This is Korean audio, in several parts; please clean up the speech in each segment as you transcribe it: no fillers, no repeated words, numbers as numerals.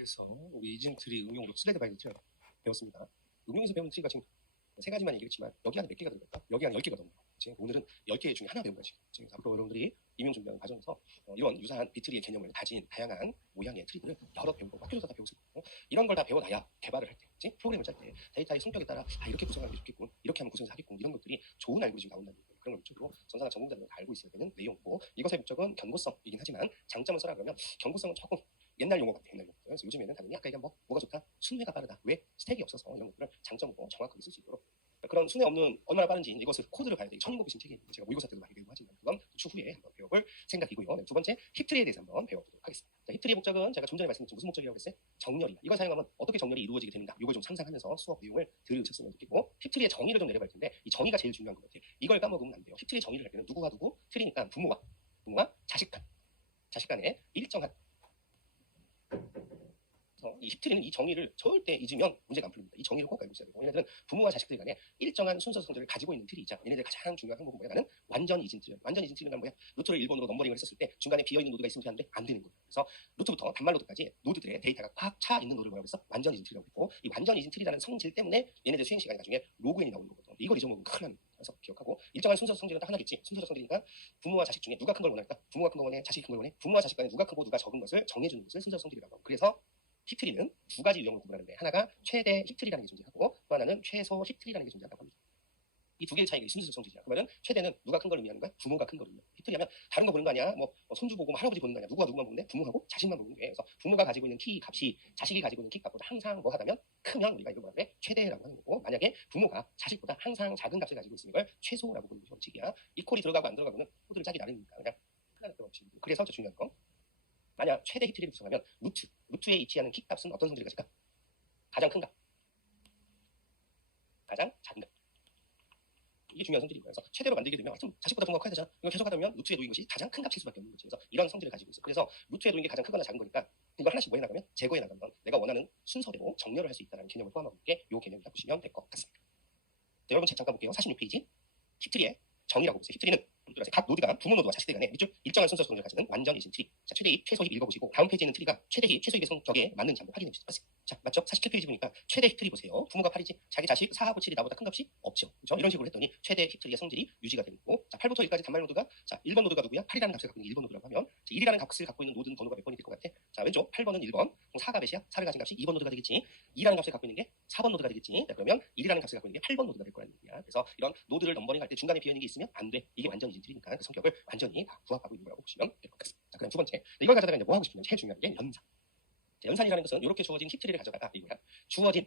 그래서 우리 이진트리 응용으로 슬레드 바이드 트리 배웠습니다. 응용에서 배운 트리가 지금 세 가지만 얘기했지만 여기 안에 몇 개가 들어갈까? 여기 안에 10개가 넘어요. 지금 오늘은 10개 중에 하나 배운 거지. 지금 앞으로 여러분들이 임용 준비하는 과정에서 이런 유사한 비트리의 개념을 가진 다양한 모양의 트리들을 여러 배우고 학교에서 다 배우고 이런 걸 다 배워놔야 개발을 할 때, 프로그램을 짤 때 데이터의 성격에 따라 이렇게 구성하면 좋겠군, 이렇게 하면 구성해서 하겠군, 이런 것들이 좋은 알고리즘이 나온다는 거예요. 그런 걸 목적으로 전산화 전공자들은 다 알고 있어야 되는 내용이고, 이것의 목적은 경고성이긴 하지만 장점을 써라 그러면 경고성은 조금 옛날 용어 같아요. 옛날 용어. 그래서 요즘에는 당연히 아까 얘기한 뭐가 좋다? 순회가 빠르다. 왜? 스택이 없어서 이런 것들을 장점으로 정확하게 쓸 수 있도록. 그런 순회 없는 얼마나 빠른지 이것을 코드를 봐야 돼. 천인국이신 책이 제가 모의고사 때도 많이 배우고 하지만 그건 추후에 한번 배워볼 생각이고요. 두 번째 힙트리에 대해서 한번 배워보도록 하겠습니다. 자, 힙트리의 목적은 제가 좀 전에 말씀드린 무슨 목적이라고 했어요? 정렬이다. 이걸 사용하면 어떻게 정렬이 이루어지게 됩니다. 이걸 좀 상상하면서 수업 내용을 들으셨으면 좋겠고, 힙트리의 정의를 좀 내려볼 텐데 이 정의가 제일 중요한 것 같아요. 이걸 까먹으면 안 돼요. 힙트리의 정의를 할 때는 누구와 누구? 트리니까 부모와 자식 간의 일정한 이 힙트리는 이 정의를 절대 잊으면 문제가 안 풀립니다. 이 정의를 꼭 알고 있어야 되고, 얘네들은 부모와 자식들 간에 일정한 순서 성질을 가지고 있는 트리이자 얘네들 가장 중요한 항목은 뭐야? 나는 완전 이진 트리. 완전 이진 트리는 뭐야? 루트를 1번으로 넘버링을 했었을 때 중간에 비어있는 노드가 있으면 되는데 안 되는 거예요. 그래서 루트부터 단말 노드까지 노드들의 데이터가 꽉 차 있는 노드를 뭐라고 했어? 완전 이진 트리라고 했고, 이 완전 이진 트리라는 성질 때문에 얘네들 수행 시간이 나중에 로그엔이 나오는 거거든요. 이걸 잊어먹으면 큰일 나는 거예요. 그래서 기억하고, 일정한 순서 성질은 딱 하나겠지. 순서적 성질이니까 부모와 자식 중에 누가 큰 걸 원할까? 부모가 큰 걸 원해? 자식이 큰 걸 원해? 부모와 자식 간에 누가 크고 누가 적은 것을 정해주는 것을 순서적 성질이라고 하고, 그래서 힙트리는 두 가지 유형으로 구분하는데, 하나가 최대 힙트리라는 게 존재하고 또 하나는 최소 힙트리라는 게 존재한다고 합니다. 이 두 개의 차이가 순서적 성질이야. 그러면 최대는 누가 큰 걸 의미하는 거야? 부모가 큰 걸 의미해. 힙트리 하면 다른 거 보는 거 아니야? 손주 보고 할아버지 보는 거 아니야? 누구만 보는데? 부모하고 자식만 보는 거예요. 그래서 부모가 가지고 있는 키 값이 자식이 가지고 있는 키 값보다 항상 뭐 하다면 크면 우리가 이걸 뭐라고 해? 최대라고 하는 거고, 만약에 부모가 자식보다 항상 작은 값을 가지고 있으면 이걸 최소라고 부르는 형식이야. 이퀄이 들어가고 안 들어가고는 코드를 짜기 나름이니까 그냥 하나 들어가시면 돼요. 그래서 저 중요한 건, 만약 최대 힙트리를 구성하면 루트에 위치하는 키 값은 어떤 성질을 가질까? 가장 큰 값, 가장 작은 값. 이게 중요한 성질이고요. 그래서 최대로 만들게 되면 자식보다 부모가 커야 되잖아. 이걸 계속 하다 보면 루트에 놓인 것이 가장 큰 값일 수밖에 없는 거지. 그래서 이런 성질을 가지고 있어. 그래서 루트에 놓인 게 가장 크거나 작은 거니까 이걸 하나씩 뭐해 나가면 제거해 나가면 내가 원하는 순서대로 정렬을 할 수 있다는 개념을 포함하고 있게 이 개념이다 보시면 될 것 같습니다. 자, 여러분 책 잠깐 볼게요. 46페이지. 힙트리의 정의라고 보세요. 힙트리는 각 노드가 부모 노드와 자식들 간에 밑줄 일정한 순서 성질을 가지는 완전 이진 트리. 자, 최대 힙, 최소 힙 읽어보시고 다음 페이지에 있는 트리가 최대 힙, 최소 힙의 성격에 맞는지 한번 확인해 보세요. 자, 맞죠? 47페이지 보니까 최대 힙 트리 보세요. 부모가 8이지. 자기 자식 4하고 7이 나보다 큰 값이 없죠. 그렇죠? 이런 식으로 했더니 최대 힙 트리의 성질이 유지가 되고 있고, 자, 8부터 1까지 단말 노드가, 자, 1번 노드가 누구야? 8이라는 값을 갖고 있는 1번 노드라고 하면, 자, 1이라는 값을 갖고 있는 노드는 번호가 몇 번이 될 것 같아? 자, 왼쪽 8번은 1번. 그럼 4가 몇이야? 4를 가진 값이 2번 노드가 되겠지. 2라는 값을 갖고 있는 게 4번 노드가 되겠지. 자, 그러면 1이라는 값을 갖고 있는 게 8번 노드가 될 거라는 얘기야. 그래서 이런 노드를 넘버링 할 때 중간에 비어 있는 게 있으면 안 돼. 이게 완전 이진 트리니까 그 성격을 완전히 다 부합하고 있는 거라고 보시면 될 것 같습니다. 자, 그럼 두 번째, 이걸 가져다가 이제 뭐 하고 싶으면 제일 중요한 게 연산. 자, 연산이라는 것은 이렇게 주어진 힙트리를 가져다가 이거야. 주어진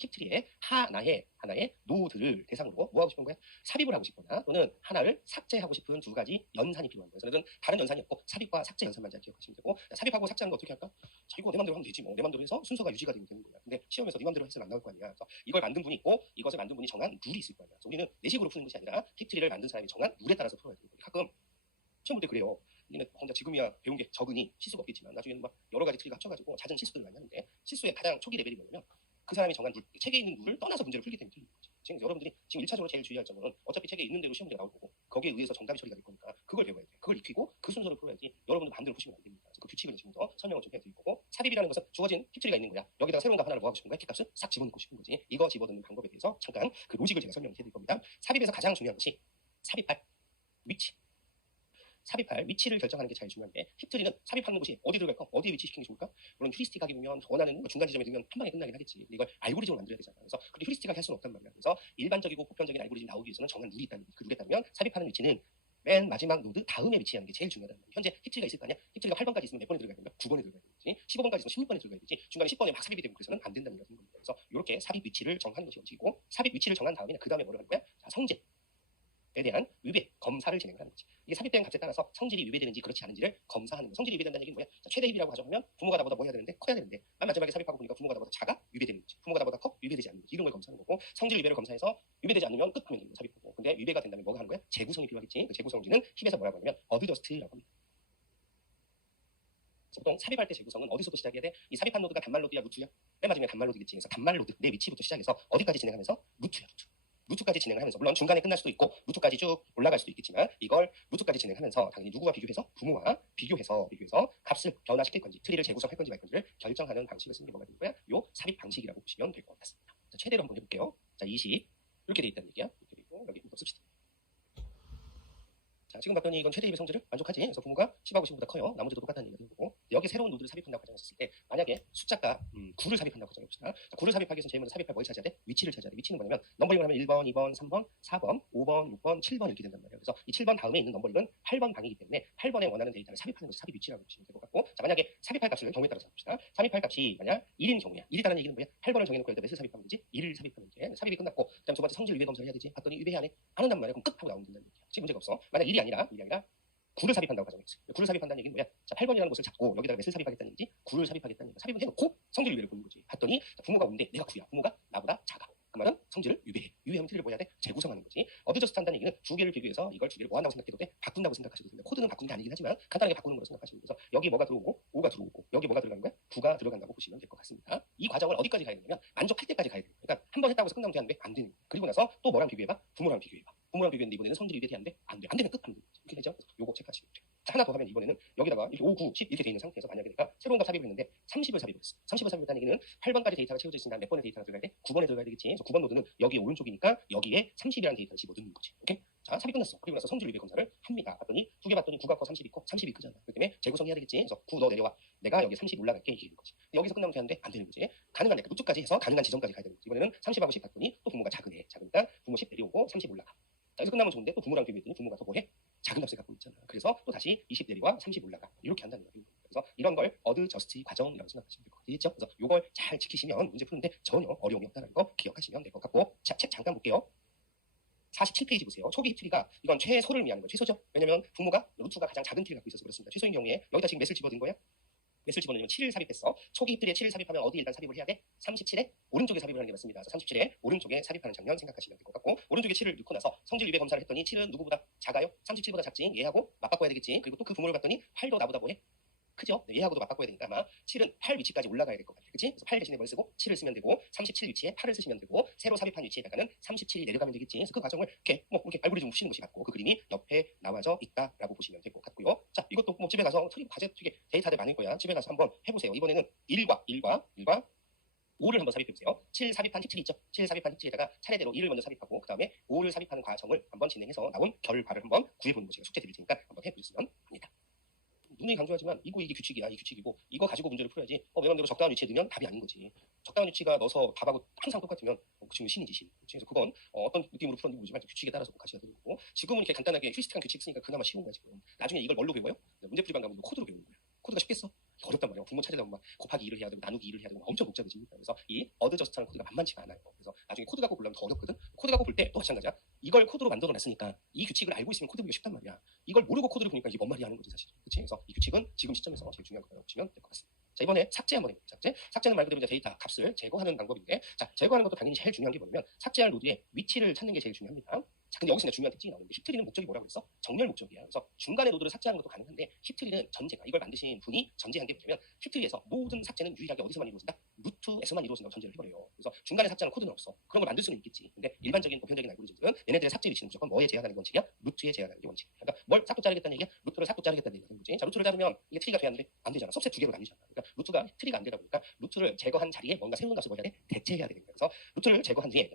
힙트리의 하나의 노드를 대상으로 뭐 하고 싶은 거야? 삽입을 하고 싶거나 또는 하나를 삭제하고 싶은 두 가지 연산이 필요한 거예요. 그래서 다른 연산이 없고 삽입과 삭제 연산만 잘 기억하시면 되고, 삽입하고 삭제하는 거 어떻게 할까? 자, 이거 내 맘대로 하면 되지 뭐. 내 맘대로 해서 순서가 유지가 되면 되는 거야. 근데 시험에서 네 맘대로 해서는 안 나올 거 아니야. 그래서 이걸 만든 분이 있고 이것을 만든 분이 정한 룰이 있을 거 아니야. 그래서 우리는 내식으로 푸는 것이 아니라 힙트리를 만든 사람이 정한 룰에 따라서 풀어야 되는 거야. 가끔 시험 볼 때 그래요. 우리는 혼자 지금이야 배운 게 적으니 실수가 없겠지만 나중에는 막 여러 가지 트리가 합쳐가지고 잦은 실수들을 많이 하는데, 실수의 가장 초기 레벨이 뭐냐면 그 사람이 정한 룰, 책에 있는 룰을 떠나서 문제를 풀기 때문에 틀린 거지. 지금 여러분들이 지금 1차적으로 제일 주의할 점은 어차피 책에 있는 대로 시험 문제가 나올 거고 거기에 의해서 정답이 처리가 될 거니까 그걸 배워야 돼. 그걸 익히고 그 순서를 풀어야지 여러분들 마음대로 푸시면 안 됩니다. 그래서 그 규칙을 지금 더 설명을 좀 해드릴 거고, 삽입이라는 것은 주어진 힙트리가 있는 거야. 여기다가 새로운 값 하나를 뭐 하고 싶은 거야? 킥값을 싹 집어넣고 싶은 거지. 이거 집어넣는 방법에 대해서 잠깐 그 로직을 제가 설명해 드릴 겁니다. 삽입에서 가장 중요한 것이 삽입할 위치. 삽입할 위치를 결정하는 게 제일 중요한데, 힙트리는 삽입하는 곳이 어디 들어갈까? 어디에 위치시키는 게 좋을까? 물론 휴리스틱하게 보면 원하는 중간 지점에 두면 한 방에 끝나긴 하겠지. 근데 이걸 알고리즘을 만들어야 되잖아. 그래서 그렇게 휴리스틱하게 할 수는 없단 말이야. 그래서 일반적이고 보편적인 알고리즘이 나오기 위해서는 정한 룰이 있다는 거지. 그 룰에 따르면 삽입하는 위치는 맨 마지막 노드 다음에 위치하는 게 제일 중요하다는 거야. 현재 힙트리가 있을 거 아니야? 힙트리가 8번까지 있으면 몇 번에 들어가야 된다? 9번에 들어가야 되지. 15번까지 있으면 16번에 들어가야 되지. 중간에 10번에 막 삽입이 되고 그래서는 안 된다는 얘기가 되는 겁니다. 그래서 이렇게 삽입 위치를 정하는 것이 원칙이고, 삽입 위치를 정한 다음에 그 다음에 뭐를 하는 거야? 자, 성질에 대한 위배 검사를 진행하는 거지. 이게 삽입된 값에 따라서 성질이 위배되는지 그렇지 않은지를 검사하는 거야. 성질이 위배된다는 얘기는 뭐야? 자, 최대 힙이라고 가정하면 부모가 나보다 뭐 해야 되는데? 커야 되는데 맨 마지막에 삽입하고 보니까 부모가 나보다 작아? 위배되는 거지. 부모가 나보다 커? 위배되지 않는 거지. 이런 걸 검사하는 거고, 성질 위배를 검사해서 위배되지 않으면 끝 하면 되는 거야. 삽입하고. 근데 위배가 된다면 뭐가 하는 거야? 재구성이 필요하겠지. 그 재구성지는 힙에서 뭐라고 하냐면 어드저스트라고 합니다. 보통 삽입할 때 재구성은 어디서부터 시작해야 돼? 이 삽입한 노드가 단말 노드야, 루트야? 맨 마지막에 단말 노드겠지. 그래서 단말 노드 내 위치부터 시작해서 어디까지 진행하면서 루트야, 루트. 루트까지 진행을 하면서 물론 중간에 끝날 수도 있고 루트까지 쭉 올라갈 수도 있겠지만 이걸 루트까지 진행하면서 당연히 누구와 비교해서 부모와 비교해서 값을 변화시킬 건지 트리를 재구성할 건지 말 건지를 결정하는 방식을 쓰는 게 뭐가 되는 거야? 요 삽입 방식이라고 보시면 될 것 같습니다. 자, 최대로 한번 해볼게요. 자, 20 이렇게 돼 있다는 얘기야. 이렇게 되고 여기 또 씁시다. 자, 지금 봤더니 이건 최대 입의 성질을 만족하지. 그래서 부모가 10하고 15보다 커요. 나머지도 똑같다는 얘기가 되는 거고 여기 새로운 노드를 삽입한다고 가정했을 때 만약에 숫자가 9를 삽입한다고 가정해봅시다. 자, 9를 삽입하기 위해서 제일 먼저 삽입할 뭘 찾아야 돼? 위치를 찾아야 돼. 위치는 뭐냐면 넘버링을 하면 1번, 2번, 3번, 4번, 5번, 6번, 7번 이렇게 된단 말이에요. 그래서 이 7번 다음에 있는 넘버링은 8번 방이기 때문에 8번에 원하는 데이터를 삽입하는 것을 삽입 위치라고 보시면 될 것 같고 자, 만약에 삽입할 값을 경우에 따라서 봅시다. 삽입할 값이 만약 1인 경우야. 1이라는 얘기는 뭐야? 8번을 정해놓고 여기다 몇을 삽입하면 되지? 1을 삽입하면 돼. 삽입이 끝났고 그다음 두 번째 성질 위배 검사를 해야 되지. 봤더니 위배 안 해. 안 한단 말이야. 그럼 끝 하고 나오면 된다는 얘기야. 지금 문제가 없어. 만약 1이 아니라 9를 삽입한다고 가정했어요. 9를 삽입한다는 얘기는 뭐야? 자, 8번이라는 곳을 잡고 여기다가 몇을 삽입하겠다는 얘기지? 9를 삽입하겠다는 얘기. 삽입을 해놓고 성질 위배를 보는 거지. 봤더니 부모가 온대. 내가 9야. 부모가 나보다 작아. 그 말은 성질을 유배해. 유배하면 트리를 뭐 해야 돼? 재구성하는 거지. 어드저스트 한다는 얘기는 두 개를 비교해서 이걸 두 개를 뭐 한다고 생각해도 돼? 바꾼다고 생각하셔도 됩니다. 코드는 바꾸는 게 아니긴 하지만 간단하게 바꾸는 거로 생각하시면 돼서 여기 뭐가 들어오고 5가 들어오고 여기 뭐가 들어가는 거야? 9가 들어간다고 보시면 될 것 같습니다. 이 과정을 어디까지 가야 되냐면 만족할 때까지 가야 돼요. 그러니까 한 번 했다고 해서 끝나면 되는데 안 되는 거예요. 그리고 나서 또 뭐랑 비교해봐? 부모랑 비교해봐. 부모랑 비교했는데 이번에는 성질이 유배돼 안 돼? 안 돼. 안 되면 끝 하면 되지. 이렇게 되죠? 요거 체크하시면 돼요. 자, 하나 더 하면 이번에는 여기다가 이렇게 5, 9, 10 이렇게 돼 있는 상태에서 만약에 내가 새로운 거 삽입을 했는데 30을 삽입했어. 30을 삽입했다는 얘기는 8번까지 데이터가 채워져 있으니까 몇 번의 데이터가 들어가야 돼? 9번에 들어가야 되겠지. 그래서 9번 노드는 여기 오른쪽이니까 여기에 30이라는 데이터를 집어넣는 거지. 오케이? 자, 삽입 끝났어. 그리고 나서 성질 위배 검사를 합니다. 봤더니 두 개 봤더니 9가 커 30이 커 30이 크잖아. 그렇기 때문에 재구성해야 되겠지. 그래서 9 너 내려와. 내가 여기 30 올라갈게 이게 되는 거지. 여기서 끝나면 되는데 안 되는 거지. 가능한 데까 루트까지 해서 가능한 지점까지 가야 되는 거지. 이번에는 30하고 10 봤더니 또 부모가 작으네. 작으니까 부모 10 내려오고 30 올라가. 자, 여기서 끝나면 좋은데 또 부모랑 비교했더니 부모가 더 뭐해? 작은 값을 갖고 있잖아. 그래서 또 다시 20 내려와 30 올라가. 이렇게 한다는 거예요. 그래서 이런 걸 어드저스트 과정이라고 생각하시면 될 것 같아요. 그래서 이걸 잘 지키시면 문제 푸는데 전혀 어려움이 없다는 거 기억하시면 될 것 같고 자, 책 잠깐 볼게요. 47페이지 보세요. 초기 트리가 이건 최소를 의미하는 거예요. 최소죠. 왜냐면 부모가 루트가 가장 작은 트리를 갖고 있어서 그렇습니다. 최소인 경우에 여기다 지금 몇을 집어든 거예요? 몇을 집어넣으면 7을 삽입했어. 초기 트리에 7을 삽입하면 어디 일단 삽입을 해야 돼? 37에 오른쪽에 삽입을 하는 게 맞습니다. 37에 오른쪽에 삽입하는 장면 생각하시면 될 것 같고 오른쪽에 7을 넣고 나서 성질 위배 검사를 했더니 7은 누구보다 작아요? 37보다 작지. 얘하고 맞바꿔야 되겠지. 그리고 또 그 부모를 봤더니 8도 나보다 뭐해? 크죠? 네, 얘하고도 맞바꿔야 되니까 아마 7은 8 위치까지 올라가야 될 것 같아요. 그치? 그래서 8 대신에 뭘 쓰고 7을 쓰면 되고 37 위치에 8을 쓰시면 되고 새로 삽입한 위치에다가는 37이 내려가면 되겠지. 그래서 그 과정을 이렇게 뭐 이렇게 알고리즘 푸시는 것이 맞고 그 그림이 옆에 나와져 있다라고 보시면 될 것 같고요. 자, 이것도 뭐 집에 가서 과제 되게 데이터들 많을 거야. 집에 가서 한번 해보세요. 이번에는 1과 5를 한번 삽입해보세요. 7 삽입한 힙트리 있죠? 7 삽입한 힙트리에다가 차례대로 1을 먼저 삽입하고 그 다음에 5를 삽입하는 과정을 한번 진행해서 나온 결과를 한번 구해보는 거 제가 숙제 드릴 테니까 한번 해보시면 합니다. 분명히 강조하지만 이게 규칙이야. 이 규칙이고 이거 가지고 문제를 풀어야지 내 맘대로 적당한 위치에 넣으면 답이 아닌 거지. 적당한 위치가 넣어서 답하고 항상 똑같으면 그 친구 신이지 신. 그래서 그건 어떤 느낌으로 풀었는지 모르지만 규칙에 따라서 가셔야 되는 거고 지금은 이렇게 간단하게 휴리스틱한 규칙 쓰니까 그나마 쉬운 거야 지금. 나중에 이걸 뭘로 배워요? 문제풀이방 가면 코드로 배우는 거야. 코드가 쉽겠어? 어렵단 말이야. 부모 찾으려면 막 곱하기 2를 해야 되고 나누기 2를 해야 되고 엄청 복잡해집니다. 그래서 이 어드저스트하는 코드가 만만치가 않아요. 그래서 나중에 코드 갖고 보려면 더 어렵거든. 코드 갖고 볼 때 또 마찬가지야. 이걸 코드로 만들어 놨으니까 이 규칙을 알고 있으면 코드 보기가 쉽단 말이야. 이걸 모르고 코드를 보니까 이게 뭔 말이야 하는 거지 사실. 그렇지? 그래서 이 규칙은 지금 시점에서 제일 중요한 거라고 보시면 될 것 같습니다. 자, 이번에 삭제 한번 해볼게요. 삭제는 말 그대로 이제 데이터 값을 제거하는 방법인데 자, 제거하는 것도 당연히 제일 중요한 게 뭐냐면 삭제할 노드의 위치를 찾는 게 제일 중요합니다. 자, 근데 여기서 중요한 특징이 나오는데 힙트리는 목적이 뭐라고 했어? 정렬 목적이야. 그래서 중간에 노드를 삭제하는 것도 가능한데 힙트리는 전제가 이걸 만드신 분이 전제한 게 뭐냐면 힙트리에서 모든 삭제는 유일하게 어디서만 이루어진다? 루트에서만 이루어진다고 전제를 해버려요. 그래서 중간에 삭제하는 코드는 없어. 그런 걸 만들 수는 있겠지. 근데 일반적인 보편적인 알고리즘들은 얘네들의 삭제 위치는 무조건 뭐에 제한하는 게 원칙이야? 루트에 제한하는 게 원칙이야. 그러니까 뭘 싹도 자르겠다는 얘기야? 루트를 싹도 자르겠다는 얘기가 되는 거지. 자, 루트를 자르면 이게 트리가 돼야 하는데 안 되잖아. सब셋 두 개로 나뉘잖아. 그러니까 루트가 트리가 안 되다 보니까 루트를 제거한 자리에 뭔가 새로운 값을 뭐 해야 돼? 대체해야 되는 거야. 그래서 루트를 제거한 뒤에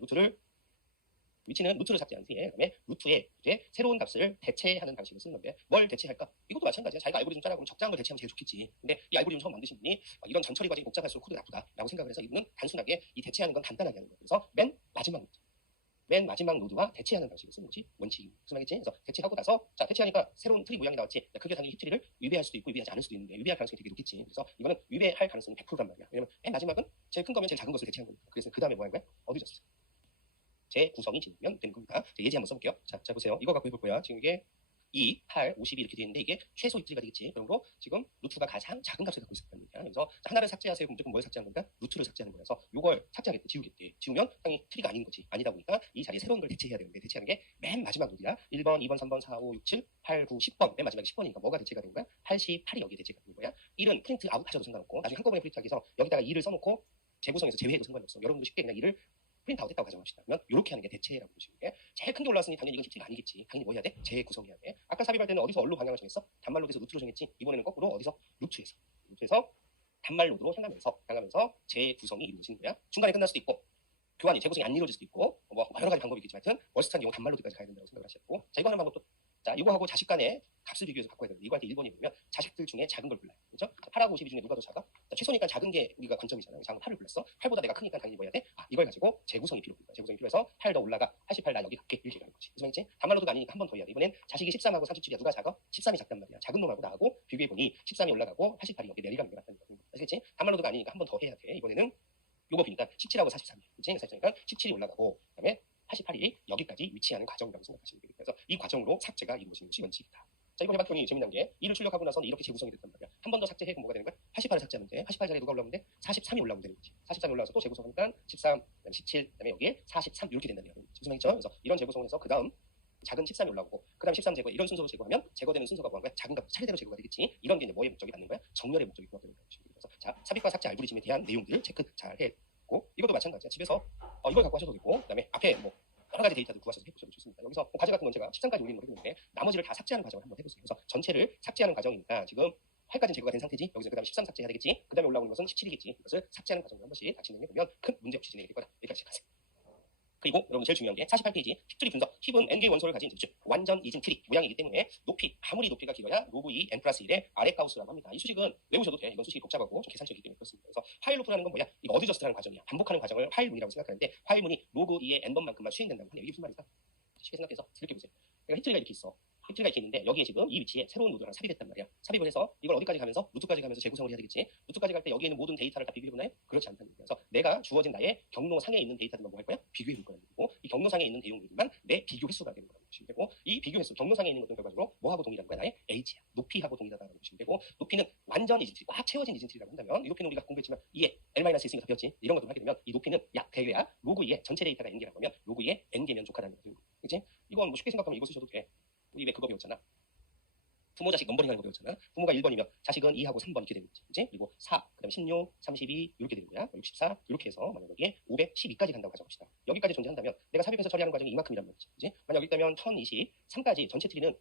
위치는 루트를 삭제한 뒤에 그다음에 루트에 이제 새로운 값을 대체하는 방식을 쓰는 건데 뭘 대체할까? 이것도 마찬가지야. 자기가 알고리즘 짜라고 하면 적당한 걸 대체하면 제일 좋겠지. 근데 이 알고리즘 처음 만드신 분이 이런 전처리 과정이 복잡할수록 코드 나쁘다라고 생각을 해서 이분은 단순하게 이 대체하는 건 간단하게 하는 거예요. 그래서 맨 마지막 노드와 대체하는 방식을 쓰는 것이 원칙입니다. 무슨 말이지? 그래서 대체하고 나서 자, 대체하니까 새로운 트리 모양이 나왔지. 그게 당연히 힙트리를 위배할 수도 있고 위배하지 않을 수도 있는데 위배할 가능성이 되게 높겠지. 그래서 이거는 위배할 가능성이 100%란 말이야. 왜냐면 맨 마지막은 제일 큰 거면 제일 작은 것을 대체한 거니까. 그래서 그 다음에 뭐 하는 거야? 어디졌어? 재구성이 진행되면 되는 겁니다. 예제 한번 써볼게요. 자, 보세요. 이거 갖고 해볼 거야. 지금 이게 2, 8, 50이 이렇게 되어 있는데 이게 최소 힙트리가 되겠지. 그러므로 지금 루트가 가장 작은 값을 갖고 있었다는 얘기야. 그래서 하나를 삭제하세요. 그럼 무조건 뭘 삭제하는 건가? 루트를 삭제하는 거라서 이걸 삭제하겠대. 지우겠대. 지우면 당연히 트리가 아닌 거지. 아니다 보니까 이 자리에 새로운 걸 대체해야 되는데 대체하는 게 맨 마지막 노드야. 1번, 2번, 3번, 4, 5, 6, 7, 8, 9, 10번. 맨 마지막에 10번이니까 뭐가 대체가 되는 거야? 88이 여기에 대체가 되는 거야. 1은 프린트 아웃 하셔도 상관없고 나중에 한꺼번에 프린트하기 위해서 여기다가 2를 써놓고 재구성해서 제외해도 상관없어. 여러분도 쉽게 그냥 2를 프린트아웃 했다고 가정합시다. 그러면 이렇게 하는 게 대체라고 보시면 돼. 제일 큰 게 올라왔으니 당연히 이건 집트리가 아니겠지. 당연히 뭐 해야 돼? 재구성해야 돼. 아까 삽입할 때는 어디서 얼로 방향을 정했어? 단말로드에서 루트로 정했지. 이번에는 거꾸로 어디서? 루트에서 단말로드로 향하면서 재구성이 이루어지는 거야. 중간에 끝날 수도 있고 교환이 재구성이 안 이루어질 수도 있고 뭐 여러 가지 방법이 있겠지만 하여튼 워스트한 경우 단말로드까지 가야 된다고 생각을 하시고 자 이거 하는 방법도 자 이거하고 자식 간의 값을 비교해서 바꿔야 되는데 이거 할 때 1번이 보면 자식들 중에 작은 걸 골라요. 그렇죠? 8하고 52 중에 누가 더 작아? 자, 최소니까 작은 게 우리가 관점이잖아요. 작은 8을 골랐어. 8보다 내가 크니까 당연히 뭐 해야 돼? 이걸 가지고 재구성이 필요합니다. 재구성이 필요해서 8 더 올라가 88 나 여기 갈게 이렇게 가는 거지. 무슨 말인지? 단말로드가 아니니까 한 번 더 해야 돼. 이번엔 자식이 13하고 37이야. 누가 작아? 13이 작단 말이야. 작은 놈하고 나하고 비교해보니 13이 올라가고 88이 여기 내려가는 게 맞다는 거야. 아시겠지? 단말로드가 아니니까 한 번 더 해야 돼. 이번에는 요거 보니까 17하고 43이야. 그치? 43이니까 17이 올라가고 그다음에 88이 여기까지 위치하는 과정이라고 생각하시면 되겠다. 그래서 이 과정으로 삭제가 이루어지는 것이 원칙이다. 자 이번 해박형이 재미난 게 이를 출력하고 나서는 이렇게 재구성이 됐단 말이야. 한 번 더 삭제해 그럼 뭐가 되는 거야? 88을 삭제하면 돼. 88 자리에 누가 올라오면 돼? 43이 올라오면 되는 거지. 43이 올라와서 또 재구성하니까 13, 그다음에 17, 그다음에 여기에 43 이렇게 된다는 거야. 무슨 말이죠? 그래서 이런 재구성을 해서 그 다음 작은 13이 올라오고 그 다음 13 제거 이런 순서로 제거하면 제거되는 순서가 뭐한 거야? 작은 값 차례대로 제거가 되겠지. 이런 게 이제 뭐의 목적이 맞는 거야? 정렬의 목적이 그거 되는 거야. 그래서 자 삽입과 삭제 알고리즘에 대한 내용들 체크 잘 했고 이것도 마찬가지야. 집에서 이걸 갖고 하셔도 되고 그다음에 앞에 뭐 여러 가지 데이터들 구하셔서 해보셔도 좋습니다. 여기서 뭐 과제 같은 건 제가 13까지 올리는 걸 했는데 나머지를 다 삭제하는 과정을 한번 해보세요. 그래서 전체를 삭제하는 과정이니까 지금 8까지는 제거가 된 상태지. 여기서 그 다음에 13 삭제해야 되겠지. 그 다음에 올라오는 것은 17이겠지. 이것을 삭제하는 과정을 한 번씩 다 진행해보면 큰 문제 없이 진행이 될 거다. 여기까지 가세요. 그리고 여러분 제일 중요한 게 48페이지 힙트리 분석. 힙은 n개의 원소를 가진 즉 완전 이진 트리 모양이기 때문에 높이 아무리 높이가 길어야 로그 2 n 플러스 1의 아래 가우스라고 합니다. 이 수식은 외우셔도 돼. 이건 수식이 복잡하고 좀 계산적이기 때문에 그렇습니다. 그래서 파일 루프라는 건 뭐야? 이거 어드저스트라는 과정이야. 반복하는 과정을 파일문이라고 생각하는데 파일문이 로그 2의 n번만큼만 수행된다고 하네요. 이게 무슨 말일까? 쉽게 생각해서 이렇게 보세요. 그러니까 힙트리가 이렇게 있어. 힙트리가 이렇게 있는데 여기에 지금 이 위치에 새로운 노드가 삽입됐단 말이야. 삽입을 해서 이걸 어디까지 가면서 루트까지 가면서 재구성을 해야 되겠지. 루트까지 갈 때 여기에 있는 모든 데이터를 다 비교해보나요? 그렇지 않다는 거예요. 그래서 내가 주어진 나의 경로상에 있는 데이터들만 뭐 할 거야? 비교해볼 거라는 거고 이 경로상에 있는 내용들만 내 비교 횟수가 되는 거라고 보시면 되고 이 비교 횟수 경로상에 있는 것들 결과적으로 뭐하고 동일한 거야? 나의 H야. 높이하고 동일하다고 보시면 되고 높이는 완전 이진트리 꽉 채워진 이진트리라고 한다면 이 높이는 우리가 공부했지만 2에 L-1 있으니까 배웠지. 이런 것들 하게 되면 이 높이는 약 대개야 로그 2의 전체 데이터가 n개라고 하면 로그 2의 n개면 족하다는 거죠. 그렇지? 이건 뭐 쉽게 생각하면 이거 쓰셔도 돼. 우리 왜 그거 배웠잖아. 부모 자식 넘버링 하는 거 배웠잖아. 부모가 1번이면 자식은 2하고 3번 이렇게 되는 거지. 그치? 그리고 4, 그 다음에 16, 32 이렇게 되는 거야. 64 이렇게 해서 만약 여기에 512까지 간다고 가정합시다. 여기까지 존재한다면 내가 삽입해서 처리하는 과정이 이만큼이란 말이지. 그치? 만약 여기 있다면 1023까지 전체 트리는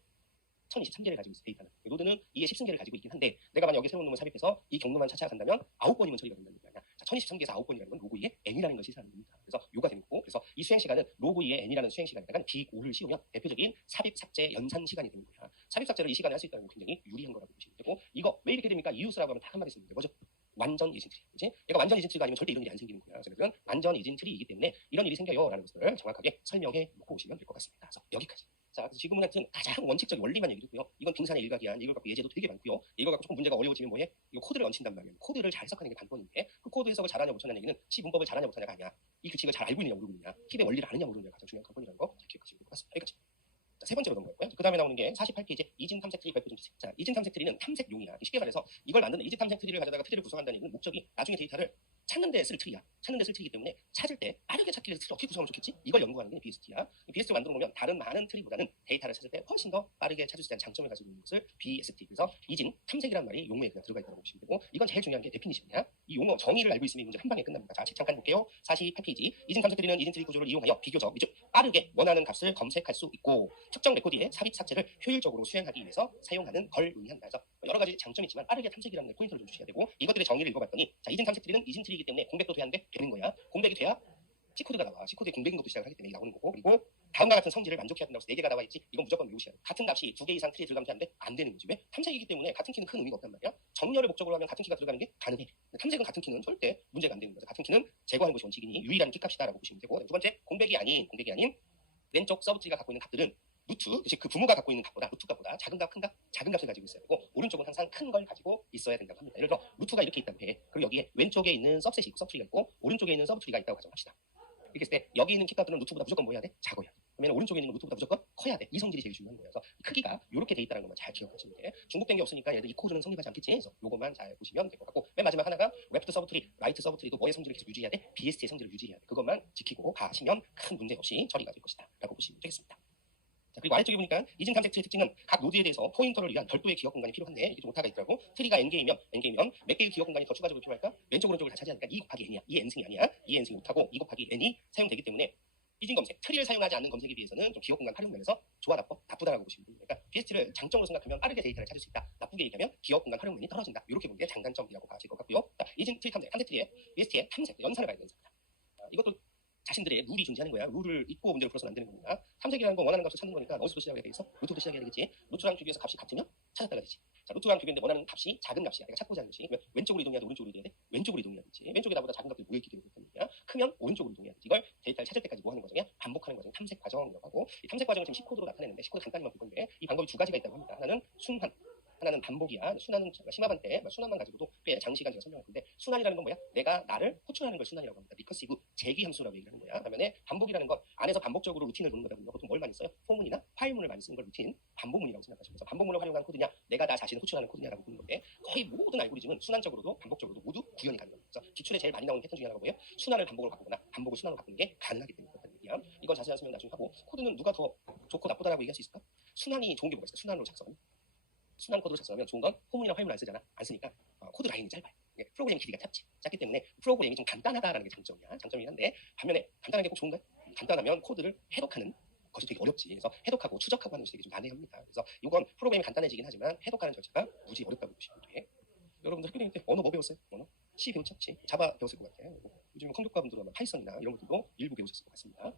1023개를 가지고 있어 데이터는. 노드는 2의 10승계를 가지고 있긴 한데 내가 만약 여기 새로운 놈을 삽입해서 이 경로만 찾아간다면 9번이면 처리가 된다는 거야. 자, 1023개에서 9번이라는 건 로그 2의 n이라는 것이 시사하는 겁니다. 그래서 요가 되는 거고 그래서 이 수행 시간은 로그 2의 n이라는 수행 시간에다가 B5를 씌우면 대표적인 삽입 삭제 연산 시간이 되는 거야. 삽입 삭제를 이 시간에 할 수 있다는 건 굉장히 유리한 거라고 보시면 되고 이거 왜 이렇게 됩니까? 이웃이라고 하면 딱 한마디 쓰면 돼. 뭐죠? 완전 이진트리. 그치? 얘가 완전 이진트리가 아니면 절대 이런 일이 안 생기는 거야. 그래서 완전 이진트리이기 때문에 이런 일이 생겨요 라는 것을 정확하게 설명해 놓고 오시면 될 것 같습니다. 그래서 여기까지. 자, 지금은 하여튼 가장 원칙적인 원리만 얘기했고요. 이건 빙산의 일각이야. 이걸 갖고 예제도 되게 많고요. 이걸 갖고 조금 문제가 어려워지면 뭐해? 이거 코드를 얹힌단 말이에요. 코드를 잘 해석하는 게 관건인데 그 코드 해석을 잘하냐 못하냐는 얘기는 C 문법을 잘하냐 못하냐가 아니야. 이 규칙을 잘 알고 있느냐 모르고 있느냐. 힙의 원리를 아느냐 모르느냐가 가장 중요한 관건이라는 거 잘 기억하시면 될 것 같습니다. 여기까지. 자, 세 번째로 넘어갈고요. 그 다음에 나오는 게 48페이지 이진 탐색 트리 발표 준칙. 자, 이진 탐색 트리는 탐색용이야. 쉽게 말해서 이걸 만드는 이진 탐색 트리를 가져다가 트리를 구성한다는 얘기는 목적이 나중에 데이터를 찾는 데 쓸 트리야. 찾는 데 쓸 트리이기 때문에 찾을 때 빠르게 찾기 위해서 트리 어떻게 구성하면 좋겠지? 이걸 연구하는 게 BST야. BST 만들어 놓으면 다른 많은 트리보다는 데이터를 찾을 때 훨씬 더 빠르게 찾을 수 있는 장점을 가지고 있는 것을 BST. 그래서 이진 탐색이라는 말이 용어에 그냥 들어가 있다고 보시면 되고 이건 제일 중요한 게 데피니션이야. 이 용어 정의를 알고 있으면 이 문제 한 방에 끝납니다. 자, 잠깐 볼게요. 48페이지 이진 탐색 트리는 이진 트리 구조를 이용하여 비교적 빠르게 원하는 값을 검색할 수 있고 특정 레코드의 삽입 삭제를 효율적으로 수행하기 위해서 사용하는 걸 의미한다. 그래서 여러 가지 장점이 있지만 빠르게 탐색이라는 데 포인트를 좀 주셔야 되고 이것들의 정의를 읽어봤더니 자, 이진 탐색 트리는 이진 트리이기 때문에 공백도 돼야 하는데 되는 거야. 공백이 돼야 C코드가 나와. C코드에 공백인 것도 시작을 하기 때문에 나오는 거고 그리고 다음과 같은 성질을 만족해야 된다고 해서 4개가 나와 있지 이건 무조건 외우셔야 돼. 같은 값이 2개 이상 트리에 들어가면 되는데 안 되는 거지. 왜? 탐색이기 때문에 같은 키는 큰 의미가 없단 말이야. 정렬을 목적으로 하면 같은 키가 들어가는 게 가능해. 탐색은 같은 키는 절대 문제가 안 되는 거죠. 같은 키는 제거하는 것이 원칙이니 유일한 키값이다라고 보시면 되고 두 번째 공백이 아닌 왼쪽 서브트리가 갖고 있는 값들은 루트, 즉 그 부모가 갖고 있는 값보다 루트 값보다 작은 값, 큰 값, 작은 값을 가지고 있어야 되고 오른쪽은 항상 큰 걸 가지고 있어야 된다고 합니다. 예를 들어 루트가 이렇게 있다고 해. 그리고 여기에 왼쪽에 있는 서브셋이 있고 서브트리가 있고 오른쪽에 있는 서브트리가 있다고 가정합시다. 이렇게 했을 때 여기 있는 키값들은 루트보다 무조건 뭐 해야 돼? 작아야 돼. 그러면 오른쪽에 있는 루트보다 무조건 커야 돼. 이 성질이 제일 중요한 거예요. 그래서 크기가 이렇게 돼 있다는 것만 잘 기억하시면 돼. 중복된 게 없으니까 얘들 이 코드는 성립하지 않겠지. 그래서 요것만 잘 보시면 될 것 같고 맨 마지막 하나가 랩트 서브트리, 라이트 서브트리도 뭐의 성질을 계속 유지해야 돼? BST의 성질을 유지해야 돼. 그것만 지키고 가시면 큰 문제 없이 처리가 될 것이다. 라고 보시면 되겠습니다. 자, 그리고 아래쪽에 보니까 이진 탐색 트리의 특징은 각 노드에 대해서 포인터를 위한 별도의 기억 공간이 필요한데 이게 좀 오타가 있더라고. 트리가 n개이면 몇 개의 기억 공간이 더 추가적으로 필요할까? 왼쪽 오른쪽을 다 차지하니까 2 곱하기 n이야. 2n승이 아니야. 2n승이 오타고 2 곱하기 n이 사용되기 때문에 이진 검색, 트리를 사용하지 않는 검색에 비해서는 좀 기억 공간 활용 면에서 좋아 나쁘다라고 보시면 됩니다. 그러니까 BST를 장점으로 생각하면 빠르게 데이터를 찾을 수 있다. 나쁘게 얘기하면 기억 공간 활용 면이 떨어진다. 이렇게 보는 게 장단점이라고 봐질 것 같고요. 자, 이진 트리 탐색 트리의 BST의 탐색, 연산을 봐야 되는 겁니다. 이것도 자신들의 룰이 존재하는 거야. 룰을 잊고 문제를 풀어서는 안 되는 겁니다. 탐색이라는 건 원하는 값을 찾는 거니까 어디서부터 시작해야 되겠어? 루트부터 시작해야 되겠지. 루트랑 비교해서 값이 같으면 찾았다가 되지. 자, 루트랑 비교했는데 원하는 값이 작은 값이야. 내가 찾고자 하는 것이. 그러면 왼쪽으로 이동해야 돼? 오른쪽으로 이동해야 돼? 왼쪽으로 이동해야 되지. 왼쪽에 나보다 작은 값들이 모여있기 때문에 그렇단 말이야. 크면 오른쪽으로 이동해야 되지. 이걸 데이터를 찾을 때까지 뭐 하는 과정이야? 반복하는 과정, 탐색 과정이라고 하고 이 탐색 과정을 지금 C코드로 나타내는데 C코드 간단히만 볼 건데 이 방법이 두 가지가 있다고 합니다. 하나는 순환, 하나는 반복이야. 순환은 심화반 때 순환만 가지고도 꽤 장시간 제가 설명할 건데 순환이라는 건 뭐야? 내가 나를 호출하는 걸 순환이라고 합니다. 리커시브 재기 함수라고 얘기를 하는 거야. 반면에 반복이라는 건 안에서 반복적으로 루틴을 보는 거다 보니까 보통 뭘 많이 써요? 포문이나 파일문을 많이 쓰는 걸 루틴, 반복문이라고 생각하시면서 반복문을 활용한 코드냐, 내가 나 자신을 호출하는 코드냐라고 보는 건데 거의 모든 알고리즘은 순환적으로도 반복적으로도 모두 구현이 가능합니다. 그래서 기출에 제일 많이 나오는 패턴 중에 하나가 뭐예요? 순환을 반복으로 바꾸거나 반복을 순환으로 바꾸는 게 가능하기 때문에 그렇다는 얘기야. 이건 자세한 설명 나중에 하고 코드는 누가 더 좋고 나쁘다라고 얘기할 수 있을까? 순환이 좋은 게 뭐가 있을까? 순환으로 작성. 순환 코드로 작성하면 좋은 건 포문이나 화물을 안 쓰잖아. 안 쓰니까 코드 라인이 짧아요. 프로그램 길이가 작기 때문에 프로그램이 좀 간단하다라는 게 장점이야. 장점이긴 한데 반면에 간단한 게 꼭 좋은가? 간단하면 코드를 해독하는 것이 되게 어렵지. 그래서 해독하고 추적하고 하는 것이 되게 좀 난해합니다. 그래서 이건 프로그램이 간단해지긴 하지만 해독하는 절차가 무지 어렵다고 보시면 돼. 여러분들 학교 다닐 때 언어 뭐 배웠어요? 언어? C 배웠죠? C. 자바 배웠을 것 같아요. 요즘 컴퓨터 분들은 파이썬이나 이런 것들도 일부 배우셨을 것 같습니다.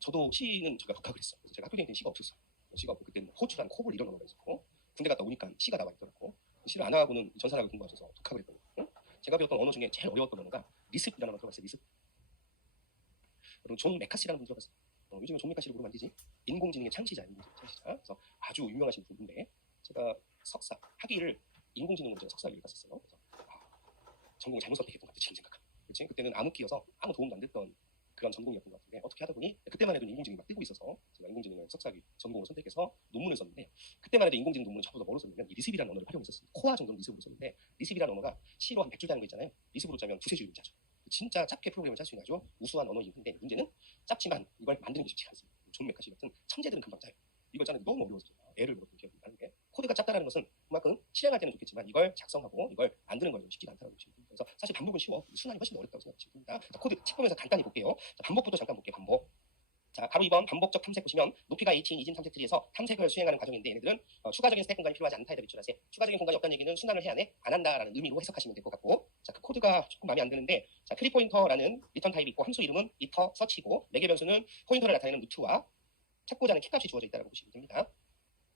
저도 C는 제가 독학을 했어요. 그래서 제가 학교 다닐 때 C가 없었어요. C가 없고 그때는 호출한 코블 이런 언어가 있었고 군대 갔다 오니까 C가 나와 있더라고. C를 안 하고는 전산학을 공부하셔서 독학을 했던 거예요. 제가 배웠던 언어 중에 제일 어려웠던 언어가 리습이라는 언어 들어봤어요. 리습. 여러분 존 메카시라는 분 들어봤어요? 요즘에 존 메카시를 모르면 안 되지. 인공지능의 창시자, 창시자. 그래서 아주 유명하신 분인데 제가 석사 학위를 인공지능 문제 석사학위를 갔었어요. 그래서 전공을 잘못 선택했던 것 같아요. 지금 생각하면. 그렇지? 그때는 암흑기여서 아무 도움도 안 됐던 그런 전공이었던 것 같은데 어떻게 하다 보니 그때만 해도 인공지능이 막 뜨고 있어서 제가 인공지능을 석사학위 전공으로 선택해서 논문을 썼는데 그때만 해도 인공지능 논문을 저보다 뭐로 썼냐면 이 리습이라는 언어를 활용했었어요. 코어 정도는 리습으로 썼는데 리습이라는 언어가 C로 한 100줄 짜는 거 있잖아요. 리습으로 짜면 두세 줄이면 짜죠. 진짜 짧게 프로그램을 짤 수 있는 아주 우수한 언어인 건데 문제는 짧지만 이걸 만드는 게 쉽지 않습니다. 존 메카시 같은 천재들은 금방 짜요. 이걸 짜는 게 너무 어려워서 애를 물어본 기억이 나는데 코드가 짧다는 것은 그만큼 실행할 때는 좋겠지만 이걸 작성하고 이걸 만드는 건 좀 쉽지 않다고 보시면 됩니다. 그래서 사실 반복은 쉬워. 순환이 훨씬 어렵다고 생각하시면 됩니다. 자, 코드 책 보면서 간단히 볼게요. 자, 반복부터 잠깐 볼게요. 반복. 자, 바로 2번 반복적 탐색 보시면 높이가 H인 이진 탐색 트리에서 탐색을 수행하는 과정인데 얘네들은 추가적인 스택 공간이 필요하지 않다에 대해 비추하세요. 추가적인 공간이 없다는 얘기는 순환을 해야 해? 안 한다라는 의미로 해석하시면 될 것 같고 자, 그 코드가 조금 마음에 안 드는데 자, 트리 포인터라는 리턴 타입이 있고 함수 이름은 이터 서치고 매개 변수는 포인터를 나타내는 루트와 찾고자 하는 킥값이 주어져 있다고 보시면 됩니다.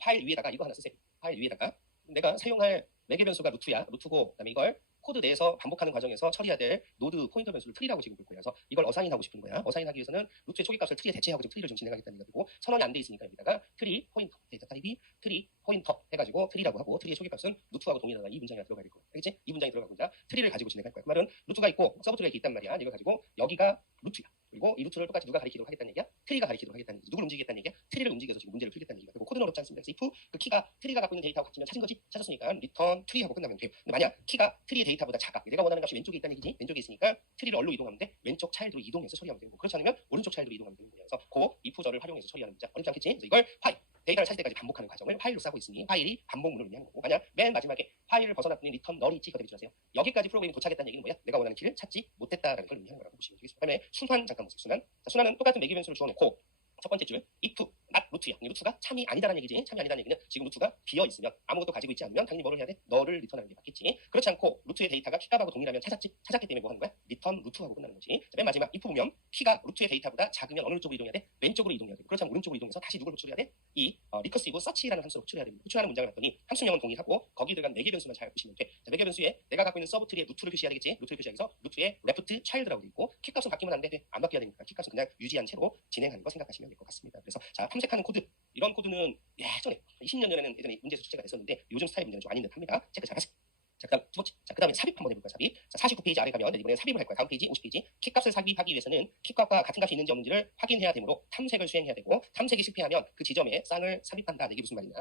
파일 위에다가 이거 하나 쓰세요. 파일 위에다가 내가 사용할 매개 변수가 루트야. 루트고 그다음에 이걸 코드 내에서 반복하는 과정에서 처리해야 될 노드 포인터 변수를 트리라고 지금 볼 거예요. 그래서 이걸 어사인하고 싶은 거야. 어사인하기 위해서는 루트의 초기값을 트리에 대체하고 지금 트리를 좀 진행하겠다는 얘기가 되고 선언이 안 돼 있으니까 여기다가 트리 포인터 데이터 타입이 트리 포인터 해가지고 트리라고 하고 트리의 초기값은 루트하고 동일하다. 이 문장이 들어가야 될 거야. 알겠지? 이 문장이 들어가고 이제 트리를 가지고 진행할 거야. 그 말은 루트가 있고 서브 트리가 있단 말이야. 이걸 가지고 여기가 루트야. 그리고 이 루트를 똑같이 누가 가리키도록 하겠다는 얘기야? 트리가 가리키도록 하겠다는 얘기. 누굴 움직이겠다는 얘기야? 트리를 움직여서 지금 문제를 풀겠다는 얘기야. 그리고 코드는 어렵지 않습니다. 그래서 if 그 키가 트리가 갖고 있는 데이터하고 같으면 찾은 거지? 찾았으니까 return 트리 하고 끝나면 돼요. 근데 만약 키가 트리의 데이터보다 작아. 내가 원하는 값이 왼쪽에 있다는 얘기지? 왼쪽에 있으니까 트리를 얼로 이동하면 돼? 왼쪽 차일드로 이동해서 처리하면 되는 거. 그렇지 않으면 오른쪽 차일드로 이동하면 되는 거예요. 그래서 그 if절을 활용해서 처리하는 문제. 어렵지 않겠지? 그래서 이걸 파일 데이터를 찾을 때까지 반복하는 과정을 파일로 싸고 있으니 파일이 반복문을 의미하는 거고 만약 맨 마지막에 파일을 벗어났더니 리턴 널이 있지. 그거 대비하세요. 여기까지 프로그램이 도착했다는 얘기는 뭐야? 내가 원하는 길을 찾지 못했다라는 걸 의미하는 거라고 보시면 되겠습니다. 그다음에 순환 잠깐 보세요. 순환. 자, 순환은 똑같은 매개 변수를 주어놓고 첫 번째 줄 if not 루트야. 루트가 참이 아니다라는 얘기지. 참이 아니다는 얘기는 지금 루트가 비어 있으면 아무것도 가지고 있지 않으면 당연히 뭐를 해야 돼? 너를 리턴하는 게 맞겠지. 그렇지 않고 루트의 데이터가 키값하고 동일하면 찾았기 때문에 뭐 하는 거야? 리턴 루트하고 끝나는 거지. 자, 맨 마지막 if 보면 키가 루트의 데이터보다 작으면 어느 쪽으로 이동해야 돼? 왼쪽으로 이동해야 돼. 그렇지 않으면 오른쪽으로 이동해서 다시 누굴 호출해야 돼? 이 리커시브 서치라는 함수를 호출해야 됩니다. 호출하는 문장을 봤더니 함수명은 동일하고 거기에 들어간 매개 변수만 잘 보시면 돼. 자, 매개 변수에 내가 갖고 있는 서브 트리의 루트를 표시해야 되겠지. 루트를 표시해서 루트의 레프트 차일드라고 돼 있고 키값은 바뀌면 안 돼. 안 바뀌어야 되니까 키값은 그냥 유지한 채로 진행하는 거 생각하시면 될 것 같습니다. 그래서 자, 탐색하는 코드 이런 코드는 예전에 20년 전에는 예전에 문제에서 출제가 됐었는데 요즘 스타일 문제는 좀 아닌 듯 합니다. 체크 잘 하세요. 자, 그다음 두 번째. 자, 그다음에 삽입 한번 해볼까요? 삽입. 자, 49페이지 아래 가면 이번에 삽입을 할 거야. 다음 페이지 50페이지. 키값을 삽입하기 위해서는 키값과 같은 값이 있는지 없는지를 확인해야 되므로 탐색을 수행해야 되고 탐색이 실패하면 그 지점에 쌍을 삽입한다. 이게 무슨 말이냐?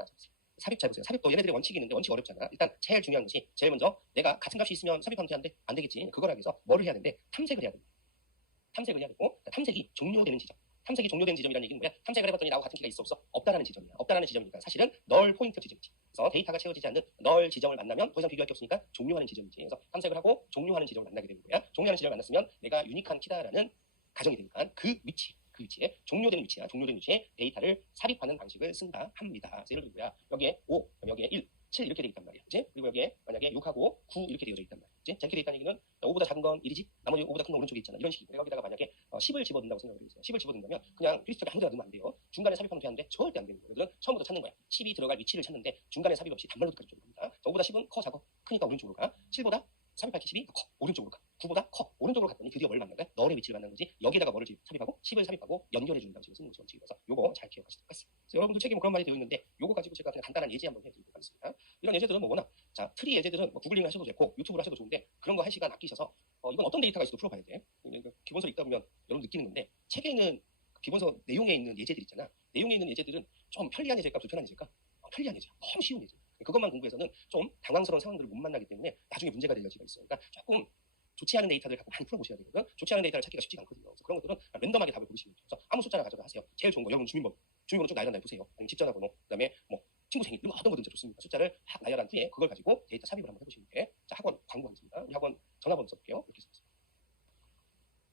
삽입 잘 보세요. 삽입도 얘네들이 원칙이 있는데 원칙 어렵잖아. 일단 제일 중요한 것이 제일 먼저 내가 같은 값이 있으면 삽입하면 되는데 안 되겠지. 그걸 하기 위해서 뭐를 해야 되는데 탐색을 해야 됩니다. 탐색을 해야 되고 탐색이 종료되는 지점. 탐색이 종료된 지점이라는 얘기는 뭐야? 탐색을 해봤더니 나하고 같은 키가 있어 없어? 없다라는 지점이야. 없다라는 지점이니까 사실은 널 포인트 지점이지. 그래서 데이터가 채워지지 않는 널 지점을 만나면 더 이상 비교할 게 없으니까 종료하는 지점이지. 그래서 탐색을 하고 종료하는 지점을 만나게 되는 거야. 종료하는 지점을 만났으면 내가 유니크한 키다라는 가정이 되니까 그 위치에 종료된 위치에 데이터를 삽입하는 방식을 쓴다 합니다. 그래서 예를 들면 여기에 5, 여기에 1, 7 이렇게 돼 있단 말이야. 그치? 그리고 여기에 만약에 6하고 9 이렇게 되어져 있단 말이야. 그치? 자, 이렇게 돼 있다는 얘기는 5보다 작은 건 1이지? 나머지 5보다 큰 건 오른쪽에 있잖아. 이런 식이고. 여기다가 만약에 10을 집어넣는다고 생각을 해보세요. 10을 집어넣는다면 그냥 필수적으로 아무 데나 넣으면 안 돼요. 중간에 삽입하면 되는데 절대 안 되는 거예요. 그들은 처음부터 찾는 거야. 10이 들어갈 위치를 찾는데 중간에 삽입 없이 단말로까지 쪽으로 갑니다. 5보다 10은 커 작아. 크니까 오른쪽으로 가. 7보다 삽입할 게 10이 커 오른쪽으로 가. 9보다 커 오른쪽으로 갔더니 드디어 뭘 만난 거야? 널의 위치를 만난 거지. 여기에다가 뭐를 삽입하고 10을 삽입하고 연결해 준다고 지금 쓰는 원칙이라서 요거 잘 기억하시도록 하겠습니다. 그래서 여러분들 책에 뭐 그런 말이 되어 있는데 요거 가지고 제가 그냥 간단한 예제 한번 해드리도록 하겠습니다. 이런 예제들은 뭐 워낙 자 트리 예제들은 뭐 구글링을 하셔도 되고 유튜브로 하셔도 좋은데 그런 거 할 시간 아끼셔서 이건 어떤 데이터가 있어도 풀어봐야 돼. 기본서 읽다 보면 여러분 느끼는 건데 책에 있는 기본서 내용에 있는 예제들 있잖아. 내용에 있는 예제들은 좀 편리한 예제일까 불편한 예제일까? 편리한 예제. 너무 쉬운 예제. 그것만 공부해서는 좀 당황스러운 상황들을 못 만나기 때문에 나중에 문제가 될 여지가 있어요. 그러니까 조금 좋지 않은 데이터를 갖고 많이 풀어보셔야 되거든. 좋지 않은 데이터를 찾기가 쉽지가 않거든요. 그래서 그런 것들은 랜덤하게 답을 고르시면 돼요. 그래서 아무 숫자나 가져다 하세요. 제일 좋은 거 여러분 주민번호 쭉 나열한 보세요. 아니면 집 전화번호 그다음에 뭐 친구 생일 이런 거 어떤 거든 좋습니다. 숫자를 확 나열한 후에 그걸 가지고 데이터 삽입을 한번 해보시면 돼. 자 학원 광고하겠습니다. 우리 학원 전화번호 써볼게요. 이렇게 써봤습니다.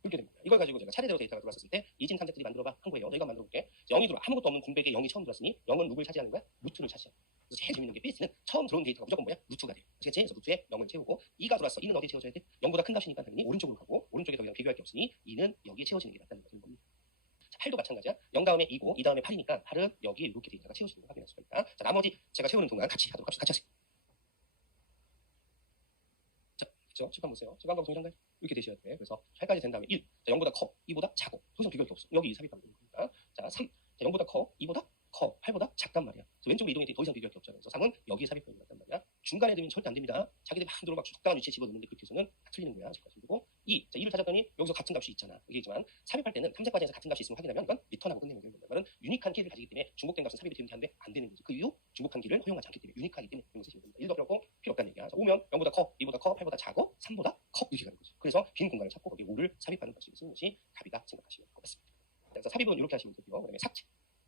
이렇게 됩니다. 이걸 가지고 제가 차례대로 데이터가 들어왔을 때 이진 탐색들이 만들어봐 한 거예요. 내가 만들어볼게. 0이 들어 아무것도 없는 공백에 0이 처음 들어왔으니 0은 누굴 차지하는 거야? 루트를 차지하는 거야. 그래서 제일 재밌는 게 BS는 처음 들어온 데이터가 무조건 뭐야? 루트가 돼요. 그렇지? 그래서 루트에 0을 채우고 2가 들어왔어. 2는 어디에 채워져야 돼? 0보다 큰 값이니까 당연히 오른쪽으로 가고 오른쪽에 더 이상 비교할 게 없으니 2는 여기에 채워지는 게 낫다는 겁니다. 자, 8도 마찬가지야. 0 다음에 2고 2 다음에 8이니까 8은 여기에 이렇게 데이터가 채워지는 걸 확인할 수가 있다. 자, 나머지 제가 채우는 동안 같이 하도록 합시다. 같이 하세요. 자, 그렇죠? 칠판 보세요. 칠판하고 동일한가요? 이렇게 되셔야 돼. 그래서 8까지 된 다음에 1. 자, 0보다 커, 2보다 작고. 더 이상 비교할 게 없어. 여기 삽입하면 되는 겁니다. 자, 3. 자, 0보다 커, 2보다 커, 8보다 작단 말이야. 그래서 왼쪽으로 이동이 더 이상 비교할 게 없잖아요. 그래서 3은 여기에 삽입하면 된단 말이야. 중간에 두면 절대 안 됩니다. 자기들 마음대로 막 적당한 위치에 집어넣는데 그렇게 해서는 다 틀리는 거야. 그리고 2. 자, 2를 찾았더니 여기서 같은 값이 있잖아. 얘기했지만 삽입할 때는 탐색 과정에서 같은 값이 있으면 확인하면 이건 리턴하고 끝내면 되는 거야. 이거는 유니크한 키를 가지기 때문에 중복된 값은 삽입이 되는데 안 되는 거지. 그 이유 중복한 키를 허용하지 않기 때문에 유니크하기 때문에 이런 거 쓰시면 됩니다. 1도 필요 없고 필요 없다는 얘기야. 자, 5면 0보다 커, 2보다 커, 8보다 작고 3보다 커 이렇게 가는 거죠. 그래서 빈 공간을 찾고 거기 5를 삽입하는 방식을 쓰는 것이 답이다 생각하시면 될 것 같습니다. 그래서 삽입은 이렇게 하시면 되고요. 그다음에 삭제.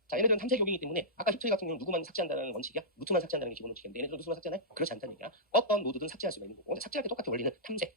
자, 얘네들은 탐색 요기이기 때문에 아까 히스토리 같은 경우는 누구만 삭제한다는 원칙이야. 루트만 삭제한다는 게 기본 원칙인데 얘네들은 루트만 삭제하나요? 그렇지 않다는 얘기야. 어떤 노드든 삭제할 수가 있는 거고. 자, 삭제할 때 똑같은 원리는 탐색.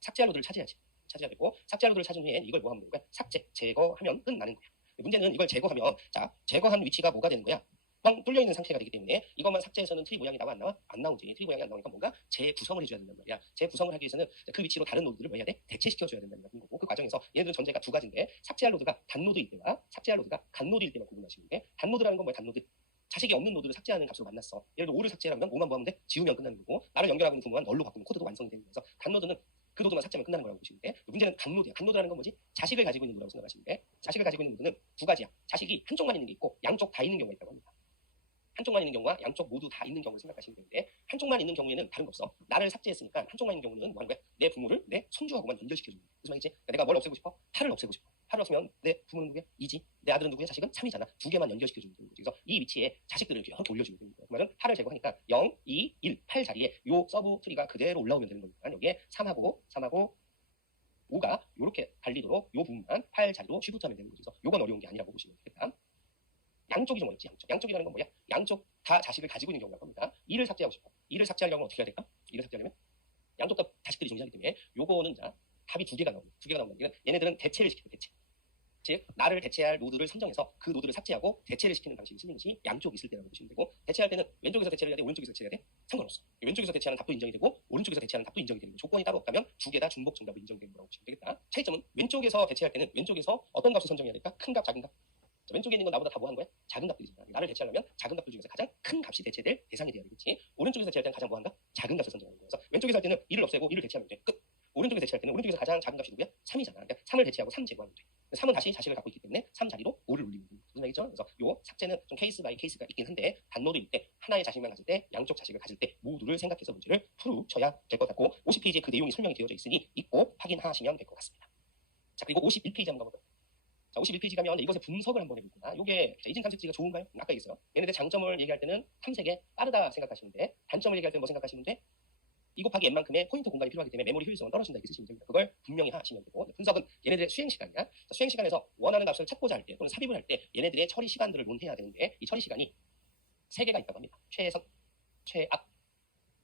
삭제할 노드를 찾아야 되고 삭제할 노드를 찾은 후에 이걸 뭐 하면 되는 거야? 삭제, 제거하면 끝나는 거야. 문제는 이걸 제거하면 자, 제거한 위치가 뭐가 되는 거야? 뻥 뚫려 있는 상태가 되기 때문에 이것만 삭제해서는 트리 모양이 나와 안 나와? 안 나오지. 트리 모양이 안 나오니까 뭔가 재구성을 해줘야 된단 말이야. 재구성을 하기 위해서는 그 위치로 다른 노드를 뭐 해야 돼? 대체시켜줘야 된다는 거고 그 과정에서 얘네들은 전제가 두 가지인데 삭제할 노드가 단노드일 때와 삭제할 노드가 간노드일 때만 구분하시는 게 단노드라는 건 뭐야? 단노드. 자식이 없는 노드를 삭제하는 값으로 만났어. 예를 들어 5를 삭제하면 5만 뭐하면 돼? 지우면 끝나는 거고 나를 연결하고 있는 부모만 널로 바꾸면 코드도 완성이 되는 거예요. 그래서 단노드는 그 노드만 삭제하면 끝나는 거라고 보시면 돼. 문제는 간노드야. 간노드라는 건 뭐지? 자식을 가지고 있는 노드라고 생각하시면 돼. 자식을 가지고 있는 노드는 두 가지야. 자식이 한쪽만 있는 게 있고 양쪽 다 있는 경우가 있다고 합니다. 한쪽만 있는 경우와 양쪽 모두 다 있는 경우를 생각하시면 되는데 한쪽만 있는 경우에는 다른 거 없어. 나를 삭제했으니까 한쪽만 있는 경우는 뭐 하는 거야? 내 부모를 내 손주하고만 연결시켜주는 거야. 무슨 말이지? 내가 뭘 없애고 싶어? 8을 없애고 싶어. 8을 없으면 내 부모는 누구야? 2지. 내 아들은 누구야? 자식은 3이잖아. 두 개만 연결시켜주면 되는 거지. 그래서 이 위치에 자식들을 이렇게 올려주면 되는 거야. 그러면 8을 제거하니까 0, 2, 1, 8 자리에 요 서브 트리가 그대로 올라오면 되는 거니까 여기에 3하고 5가 이렇게 달리도록 요 부분만 8 자리로 쉬프트하면 되는 거죠. 그래서 요건 어려운 게 아니라고 보시면 되겠다. 양쪽이 좀 어렵지. 양쪽이라는 건 뭐야? 양쪽 다 자식을 가지고 있는 경우라고 합니다. 2를 삭제하고 싶어. 2를 삭제하려면 어떻게 해야 될까? 2를 삭제하려면 양쪽 다 자식들이 존재하기 때문에 요거는 자 답이 두 개가 나온다는 얘기는 얘네들은 대체를 시키는 대체. 즉 나를 대체할 노드를 선정해서 그 노드를 삭제하고 대체를 시키는 방식을 쓰는 것이 양쪽이 있을 때라고 보시면 되고 대체할 때는 왼쪽에서 대체를 해야 돼? 오른쪽에서 대체해야 돼? 상관없어. 왼쪽에서 대체하는 답도 인정이 되고 오른쪽에서 대체하는 답도 인정이 되는 조건이 따로 없다면 두 개 다 중복 정답으로 인정되는 거라고 보시면 되겠다. 차이점은 왼쪽에서 대체할 때는 왼쪽에서 어떤 값을 선정해야 될까? 큰 값, 작은 값. 자, 왼쪽에 있는 건 나보다 다 뭐 하는 거야? 작은 값들이잖아. 나를 대체하려면 작은 값들 중에서 가장 큰 값이 대체될 대상이 돼야 되겠지. 오른쪽에서 대체할 때는 가장 뭐 한다? 작은 값을 선정하는 거야. 그래서 왼쪽에서 할 때는 1을 없애고 1을 대체하면 돼. 끝. 오른쪽에서 대체할 때는 오른쪽에서 가장 작은 값이 누구야? 3이잖아. 그러니까 3을 대체하고 3 제거하면 돼. 3은 다시 자식을 갖고 있기 때문에 3 자리로 5를 올리면 됩니다. 무슨 말이죠? 그래서 요 삭제는 좀 케이스 바이 케이스가 있긴 한데 단노드일 때 하나의 자식만 가질 때 양쪽 자식을 가질 때 모두를 생각해서 문제를 풀으셔야 될 것 같고 50페이지에 그 내용이 설명이 되어져 있으니 읽고 확인하시면 될 것 같습니다. 자, 그리고 51페이지 한번 가볼까요? 자, 51페이지 가면 이것의 분석을 한번 해볼게요. 이게 이진 탐색지가 좋은가요? 아까 얘기했어요. 얘네들 장점을 얘기할 때는 탐색에 빠르다 생각하시면 돼. 단점을 얘기할 때는 뭐 생각하시면 돼? 이 곱하기 n만큼의 포인터 공간이 필요하기 때문에 메모리 효율성은 떨어진다 이렇게 쓰시면 됩니다. 그걸 분명히 하시면 되고 분석은 얘네들의 수행 시간이야. 수행 시간에서 원하는 값을 찾고자 할 때 또는 삽입을 할 때 얘네들의 처리 시간들을 논해야 되는데 이 처리 시간이 3개가 있다고 합니다. 최선, 최악,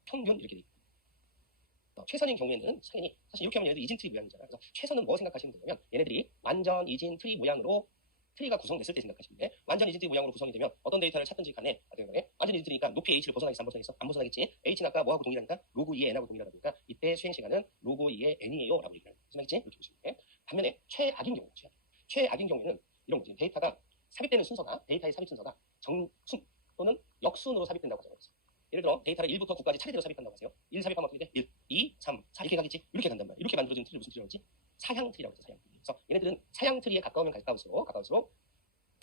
평균 이렇게 돼 있고 최선인 경우에는 당연히 사실 이렇게 하면 얘네들 이진 트리 모양이잖아요. 그래서 최선은 뭐 생각하시면 되냐면 얘네들이 완전 이진 트리 모양으로 트리가 구성됐을 때 생각하시면 돼. 완전 이진 트리 모양으로 구성이 되면 어떤 데이터를 찾든지 간에 완전 이진 트리니까 높이 h를 벗어나겠어 안 벗어나겠어? 안 벗어나겠지. h는 아까 뭐하고 동일하니까 로그 2의 n하고 동일하다 보니까 이때 수행 시간은 로그 2의 n이에요 라고 얘기하는 거죠. 무슨 말이지? 이렇게 보시면 돼. 반면에 최악인 경우 최악인 경우에는 이런 거지. 데이터가 삽입되는 순서가 데이터의 삽입 순서가 정순 또는 역순으로 삽입된다고 하잖아요. 예를 들어 데이터를 1부터 9까지 차례대로 삽입한다고 하세요. 1 삽입하면 어떻게 돼? 1, 2, 3, 4 이렇게 가겠지? 이렇게 간단 말이야. 이렇게 만들어진 트리를 무슨 트리라고 하지? 사양 트리라고 하죠. 사양 트리. 그래서 얘네들은 사양 트리에 가까우면 가까울수록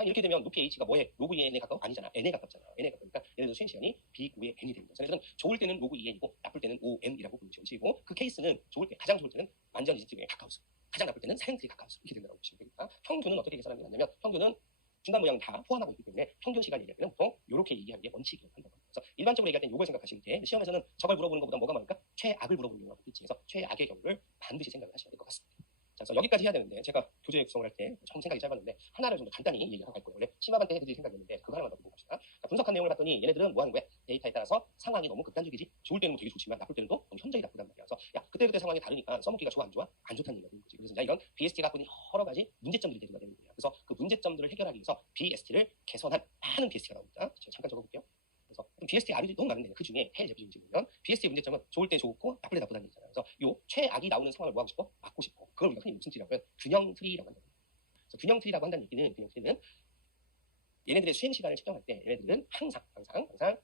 이렇게 되면 높이 h가 뭐에? 로그 2의 n에 가까워? 아니잖아. n에 가깝잖아. n에 가까우니까 얘네들 수행 시간이 b9의 n이 됩니다. 그래서 얘네들은 좋을 때는 로그 2n이고 나쁠 때는 5n이라고 보시면 되고 그 케이스는 가장 좋을 때는 완전 이진 트리에 가까울수록 가장 나쁠 때는 사양 트리에 가까울수록 이렇게 된다고 보시면 됩니다. 평균은 어떻게 계산하는 게 맞냐면 평균은 중간 모양 다 포함하고 있기 때문에 평균 시간 얘기할 때는 보통 이렇게 얘기하는 게 원칙이라고 한다고 합니다. 그래서 일반적으로 얘기할 때는 이걸 생각하시면 돼. 시험에서는 저걸 물어보는 것보다 뭐가 많을까? 최악을 물어보는 경우가 있지. 그래서 최악의 경우를 반드시 생각을 하셔야 될 것 같습니다. 자, 그래서 여기까지 해야 되는데 제가 교재 구성을 할 때 처음 생각이 짧았는데 하나를 좀 더 간단히 얘기하고 갈 거예요. 원래 심화반 때 해드릴 생각이었는데 그거 하나만 더 보고 갑시다. 자, 분석한 내용을 봤더니 얘네들은 뭐 하는 거야? 데이터에 따라서 상황이 너무 극단적이지. 좋을 때는 되게 좋지만 나쁠 때는 또 현저히 나쁘단 말이야. 그래서 야 그때그때 상황이 다르니까 써먹기가 좋아 안 좋아? 안 좋다는 얘기가 되는 거지. 그래서 이제 이런 BST가 갖고 있는 여러 가지 문제점들이 대두가 되는 거야. 그래서 그 문제점들을 해결하기 위해서 BST를 개선한 많은 BST가 나옵니다. 제가 잠깐 적어볼게요. 그래서 BST 아류들이 너무 많은데 그 중에 폐 제품 문제 보면 BST의 문제점은 좋을 때 좋고 나쁠 때 나쁘다는 얘기잖아요. 그래서 요 최악이 나오는 상황을 뭐 하고 싶어? 막고 싶어. 그걸 우리가 흔히 무슨 트리라고 하면 균형 트리라고 한다. 그래서 균형 트리라고 한다는 얘기는 균형 트리는 얘네들의 수행 시간을 측정할 때 얘네들은 항상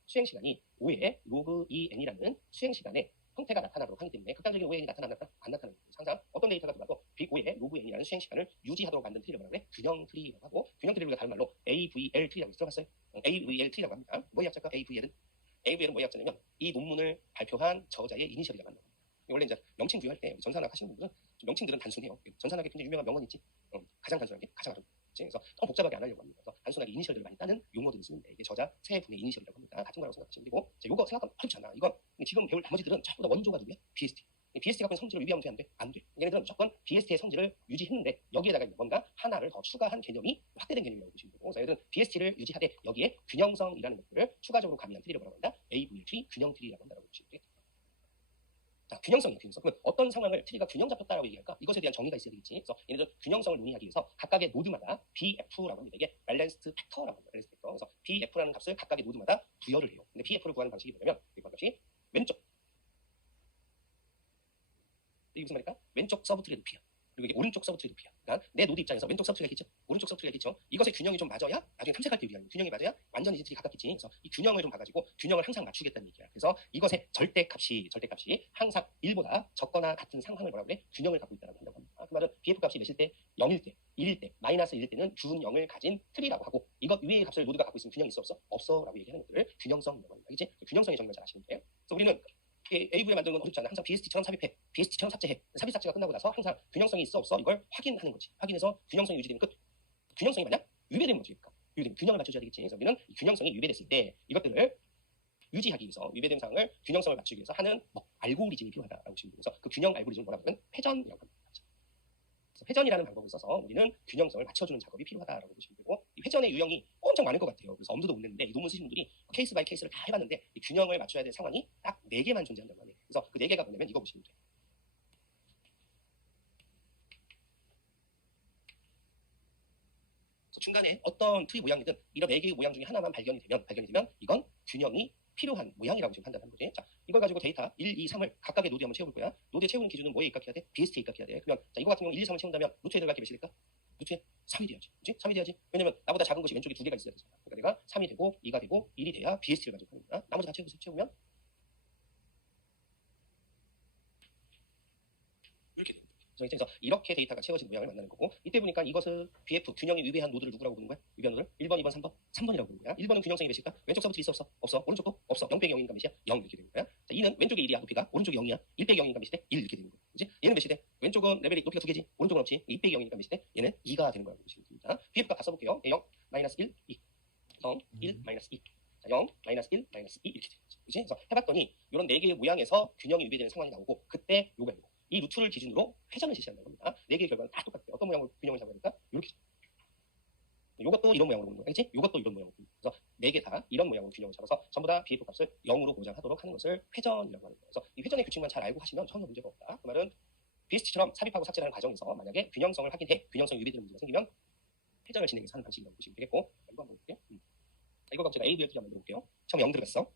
수행 시간이 5의 로그 2n이라는 수행 시간에 형태가 나타나도록 하기 때문에 극단적인 5n이 나타나나 안 나타나는 거예요. 항상 어떤 데이터가 들어가도 빅5의 로그 n이라는 수행 시간을 유지하도록 만든 트리를 뭐라고 해? 균형 트리라고 하고 균형 트리를 우리가 다른 말로 AVL 트리라고 들어봤어요? AVL 트리라고 합니다. 뭐의 약자일까? AVL은 뭐의 약자냐면 이 논문을 발표한 저자의 이니셜이라고 한다. 원래 이제 명칭 부여할 때 전산학 하시는 분들은 명칭들은 단순해요. 전산학에 굉장히 유명한 명언이 있지. 가장 단순한 게 가장 어려운 거지. 그래서 더 복잡하게 안 하려고 합니다. 그래서 단순하게 이니셜들을 많이 따는 용어들을 쓰는데 이게 저자 세 분의 이니셜이라고 합니다. 같은 거라고 생각하시면 되고 이거 생각하면 어렵지 않아. 이건 지금 배울 나머지들은 전부 다 원조가 누구야? BST. BST가 갖고 있는 성질을 유비하면 돼? 안 돼? 안 돼. 얘네들은 무조건 BST의 성질을 유지했는데 여기에다가 뭔가 하나를 더 추가한 개념이 확대된 개념이라고 보시면 되고 그래서 얘들은 BST를 유지하되 여기에 균형성이라는 것들을 추가적으로 가미한 트리를 뭐라고 한다? AVT 균형 트리라고 한다고 보시면 되겠다. 자, 균형성이에요. 균형성. 그러면 어떤 상황을 트리가 균형 잡혔다라고 얘기할까? 이것에 대한 정의가 있어야 되겠지. 그래서 얘네들 균형성을 논의하기 위해서 각각의 노드마다 BF라고 합니다. 이게 밸런스드 팩터라고 합니다. 밸런스 팩터. 그래서 BF라는 값을 각각의 노드마다 부여를 해요. 근데 BF를 구하는 방식이 뭐냐면 이거 값이 왼쪽. 이게 무슨 말일까? 왼쪽 서브트리의 높이야. 그리고 이게 오른쪽 서브트리 높이야. 그러니까 내 노드 입장에서 왼쪽 서브트리가 있겠죠? 오른쪽 서브트리가 있겠죠? 이것의 균형이 좀 맞아야 나중에 탐색할 때 유리한 균형이 맞아야 완전 이지트리 가깝겠지. 그래서 이 균형을 좀 봐가지고 균형을 항상 맞추겠다는 얘기야. 그래서 이것의 절대값이 항상 1보다 적거나 같은 상황을 뭐라고 그래? 균형을 갖고 있다고 한다고 합니다. 그 말은 BF 값이 몇일 때? 0일 때, 1일 때, 마이너스 1일 때는 균형을 가진 트리라고 하고 이것 이외의 값을 노드가 갖고 있으면 균형이 있어 없어? 없어 라고 얘기하는 것들을 균형성이라고 합니다. 알겠지? 균형성의 정의를 잘 아시면 돼요. 그래서 우리는 AV에 만드는 건 어렵지 않아. 항상 BST처럼 삽입해. BST처럼 삭제해. 삽입 삭제가 끝나고 나서 항상 균형성이 있어 없어 이걸 확인하는 거지. 확인해서 균형성이 유지되면 끝. 균형성이 만약 위배되면 어떻게 될까? 위배되면 균형을 맞춰줘야 되겠지. 그래서 우리는 이 균형성이 위배됐을 때 이것들을 유지하기 위해서 위배된 상황을 균형성을 맞추기 위해서 하는 알고리즘이 필요하다라고 보시면 돼요. 그래서 그 균형 알고리즘을 뭐라고 하면 회전이라고 합니다. 그래서 회전이라는 방법을 써서 우리는 균형성을 맞춰주는 작업이 필요하다라고 보시면 되고 이 회전의 유형이 엄청 많을 것 같아요. 그래서 엄두도 못 냈는데 이 논문 쓰신 분들이 케이스 바이 케이스를 다 해봤는데 이 균형을 맞춰야 될 상황이 딱 4개만 존재한단 말이에요. 그래서 그 4개가 뭐냐면 이거 보시면 돼요. 중간에 어떤 트리 모양이든 이런 4개의 모양 중에 하나만 발견이 되면 이건 균형이 필요한 모양이라고 지금 판단하는 거지. 자, 이걸 가지고 데이터 1, 2, 3을 각각의 노드에 한번 채워볼 거야. 노드에 채우는 기준은 뭐에 입각해야 돼? BST에 입각해야 돼. 그러면 자, 이거 같은 경우 1, 2, 3을 채운다면 루트에 들어갈 게 몇이 될까? 루트에 3이 돼야지. 그치? 3이 돼야지. 왜냐면 나보다 작은 것이 왼쪽에 2개가 있어야 되잖아. 그러니까 내가 3이 되고 2가 되고 1이 돼야 BST를 가지고 하는 거야. 나머지 다 채우면 이렇게 됩니다. 그래서 이렇게 데이터가 채워진 모양을 만나는 거고 이때 보니까 이것을 BF 균형이 위배한 노드를 누구라고 부르는 거야? 위배한 노드를 1번, 2번, 3번, 3번이라고 부르는 거야. 1번은 균형성이 몇일까? 왼쪽 서브트리 있어 없어? 없어. 오른쪽도 없어. 0 빼기 0이니까 몇이야? 0 이렇게 되는 거야. 자, 2는 왼쪽에 1이야. 높이가 오른쪽에 0이야. 1 빼기 0이니까 몇이 돼? 1 이렇게 되는 거야. 그치? 얘는 몇이 돼? 왼쪽은 레벨이 높이가 2개지. 오른쪽은 없지. 2 빼기 0이니까 몇이 돼? 얘는 2가 되는 거라고 보시면 됩니다. BF값 다 써볼게요. 0, 마이너스 1, 2. 0, 1, 마이너스 2. 자, 0, 마이너스 1, 마이너스 2 이렇게 되는 거죠. 그치? 그래서 해봤더니 이런 네 개의 모양에서 균형이 유지되는 상황이 나오고 그때 요거 이 루트를 기준으로 회전을 실시한다는 겁니다. 네 개의 결과는 다 똑같아요. 어떤 모양으로 균형을 잡아야 될까? 이렇게. 요것도 이런 모양으로 보는 거야. 그치? 요것도 이런 모양으로 보는 거야. 그래서 네 개 다 이런 모양으로 균형을 잡아서 전부 다 BF 값을 0으로 보장하도록 하는 것을 회전이라고 하는 거예요. 그래서 이 회전의 규칙만 잘 알고 하시면 전혀 문제가 없다. 그 말은 BST처럼 삽입하고 삭제하는 과정에서 만약에 균형성을 확인해 균형성이 유지되는 문제가 생기면 회전을 진행해서 하는 방식이라고 보시면 되겠고, 이거 한번 볼게요. 이거 제가 A, B를 한번 만들어 볼게요. 처음 0 들어갔어.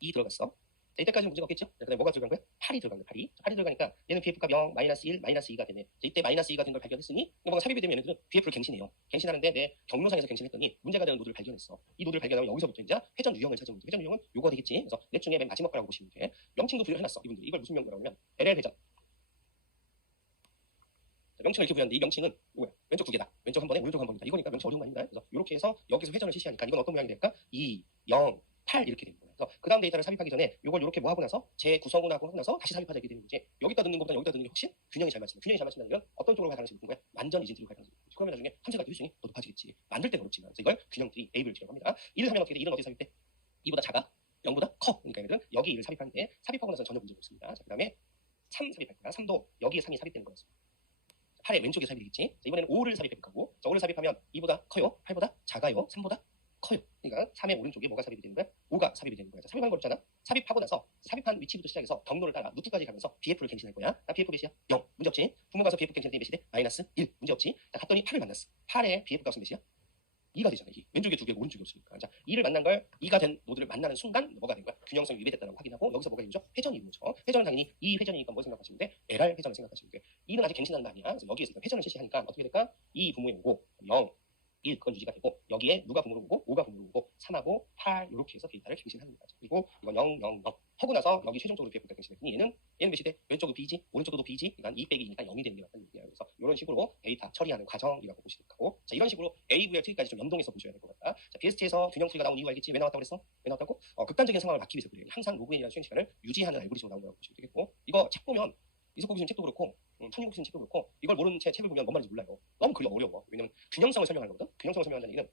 2 들어갔어. 자, 이때까지는 문제가 없겠죠? 자, 그다음에 뭐가 들어간 거야? 8이 들어간 거야. 8이 들어가니까 얘는 BF값 0, -1, -2가 되네. 자, 이때 -2가 된 걸 발견했으니 뭐가 삽입이 되면 얘네들은 BF를 갱신해요. 갱신하는데 내 경로상에서 갱신했더니 문제가 되는 노드를 발견했어. 이 노드를 발견하면 여기서부터 이제 회전 유형을 찾은 문제. 회전 유형은 요거가 되겠지. 그래서 넷 중에 맨 마지막 거라고 보시면 돼. 명칭도 부여를 해놨어. 이분들 이걸 무슨 명이라고 하면 LL 회전. 명칭을 이렇게 부여하는데 이 명칭은 뭐야? 왼쪽 두 개다. 왼쪽 한 번에 오른쪽 한 번이다. 이거니까 명칭 어려운 거 아닙니다. 그래서 이렇게 해서 여기서 회전을 실시하니까 이건 어떤 모양이 될까? 2, 0, 8 이렇게 되는 거예요. 그래서 그 다음 데이터를 삽입하기 전에 이걸 이렇게 뭐 하고 나서 재구성을 하고 나서 다시 삽입하자 이렇게 되는 거지. 여기다 넣는 것보다 여기다 넣는 게 훨씬 균형이 잘 맞춘다. 균형이 잘 맞춘다는 건 어떤 쪽으로 갈 가능성이 높은 거야? 완전 이진트로 갈 가능성이 높지. 그러면 나중에 탐색할 때 효율성이 더 높아지겠지. 만들 때는 그렇지만. 그래서 이걸 균형들이 A블이라고 합니다. 1을 하면 어떻게 돼? 1은 어디에 삽입돼? 2보다 작아? 0보다 커. 그러니까 얘들은 여기 1을 삽입하는데 삽입하고 나서 전혀 문제가 없습니다. 자, 그 다음에 3 삽입할 거야. 3도 여기에 3이 삽입되는 거였습니다. 8의 왼쪽에 삽입이 되겠지. 자, 이번에는 5를 삽입해 볼까고. 자, 5를 삽입하면 2보다 커요. 8보다 작아요. 3보다 커요. 그러니까 3의 오른쪽에 뭐가 삽입이 되는 거야? 5가 삽입이 되는 거야. 자, 삽입한 거 있잖아. 삽입하고 나서 삽입한 위치부터 시작해서 경로를 따라 루트까지 가면서 BF를 갱신할 거야. 나 BF 몇이야? 0. 문제 없지? 부모 가서 BF 갱신했더니 몇이 돼? -1. 문제 없지? 자, 갔더니 8을 만났어. 8의 BF 값은 몇이야? 2가 되잖아. 2. 왼쪽에 두 개고 오른쪽에 없으니까. 자, 2를 만난 걸 2가 된 노드를 만나는 순간 뭐가 된 거야? 균형성이 유배됐다고 확인하고 여기서 뭐가 이루죠? 회전이 이루죠. 회전은 당연히 이 회전이니까 뭐 생각하시면 돼? LR 회전을 생각하시면 돼. 2는 아직 갱신하는 거 아니야. 그래서 여기에서 일단 회전을 실시하니까 어떻게 될까? 2 부모에 오고 0, 1 그건 유지가 되고 여기에 누가 부모로 오고 5가 부모로 오고 3하고 8 이렇게 해서 데이터를 갱신하는 거죠. 그리고 이건 0, 0, 0 하고 나서 여기 최종적으로 BF가 갱신했더니 얘는 몇이 돼? 왼쪽은 B지 오른쪽도 B지. 그러니까 2 빼기 2니까 0이 되는 게 맞다는 얘기야. 그래서 이런 식으로 데이터 처리하는 과정이라고 보시도록 하고, 자, 이런 식으로 AVL 트리까지 좀 연동해서 보셔야 될 것 같다. 자, BST에서 균형 트리가 나온 이유 알겠지? 왜 나왔다고 그랬어? 왜 나왔다고? 극단적인 상황을 막기 위해서 그래요. 항상 로그인이라는 수행 시간을 유지하는 알고리즘으로 나온 거라고 보시면 되겠고, 이거 책 보면 이석국 교수님 책도 그렇고 천인국 교수님 책도 그렇고 이걸 모르는 채 책을 보면 뭔 말인지 몰라요. 너무 그리 어려워. 왜냐면 균형성을 설명하는 거거든. 균형성을 설명한다는 얘기는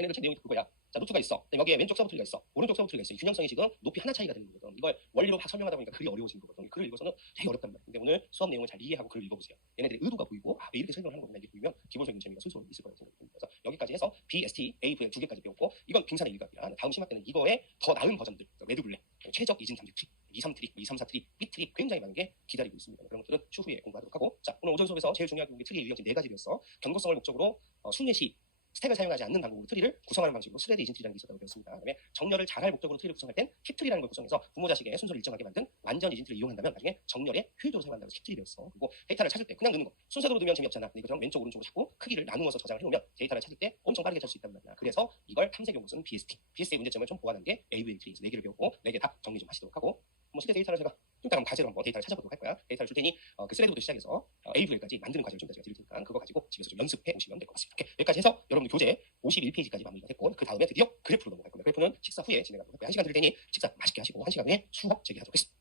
얘네들 책 내용이 그거야. 자, 루트가 있어. 여기에 왼쪽 서브트리가 있어. 오른쪽 서브트리가 있어. 이 균형성이 지금 높이 하나 차이가 되는 거거든. 이걸 원리로 막 설명하다 보니까 글이 어려워지는 거거든. 글을 읽어서는 되게 어렵단 말이야. 근데 오늘 수업 내용을 잘 이해하고 글을 읽어보세요. 얘네들의 의도가 보이고 왜 이렇게 설명을 하는 거구나 이게 보이면 기본적인 재미가 술술 있을 거라고 생각합니다. 그래서 여기까지 해서 BST, AVL 두 개까지 배웠고 이건 빙산의 일각이야. 다음 심화 때는 이거에 더 나은 버전들, 레드블랙, 최적 이진 잠재 트리, 2, 3 트리, 2, 3, 4 트리, B 트리 굉장히 많은 게 기다리고 있습니다. 그런 것들은 추후에 공부하도록 하고, 자, 오늘 오전 수업에서 제일 중요한 게 트리의 유형점 네 가지 배웠어. 경고성을 목적으로 순례시 스택을 사용하지 않는 방법으로 트리를 구성하는 방식으로 스레드 이진 트리라는 게 있었다고 배웠습니다. 그다음에 정렬을 잘할 목적으로 트리를 구성할 땐 킵트리라는 걸 구성해서 부모 자식의 순서를 일정하게 만든 완전 이진 트리를 이용한다면 나중에 정렬에 효율적으로 사용한다고 해서 킵트리 배웠어. 그리고 데이터를 찾을 때 그냥 넣는 거 순서대로 넣으면 재미없잖아. 근데 이것처럼 왼쪽 오른쪽으로 자꾸 크기를 나누어서 저장을 해놓으면 데이터를 찾을 때 엄청 빠르게 찾을 수 있단 말이야. 그래서 이걸 탐색 연구소는 BST, BST의 문제점을 좀 보완한 게 AVL 트리. 네 개를 배웠고 네 개 다 정리 좀 하시도록 하고, 뭐 실제 데이터를 제가 좀 이따가 과제로 한번 데이터를 찾아보도록 할 거야. 데이터를 줄 테니 그 스레드부터 시작해서 AVL까지 만드는 과정을 좀 제가 드릴 테니까 그거 가지고 집에서 좀 연습해 오시면 될 것 같습니다. 오케이. 여기까지 해서 여러분들 교재 51페이지까지 마무리가 됐고 그 다음에 드디어 그래프로 넘어갈 겁니다. 그래프는 식사 후에 진행하도록 할 거야. 1시간 드릴 테니 식사 맛있게 하시고 1시간 후에 수업 재개하도록 하겠습니다.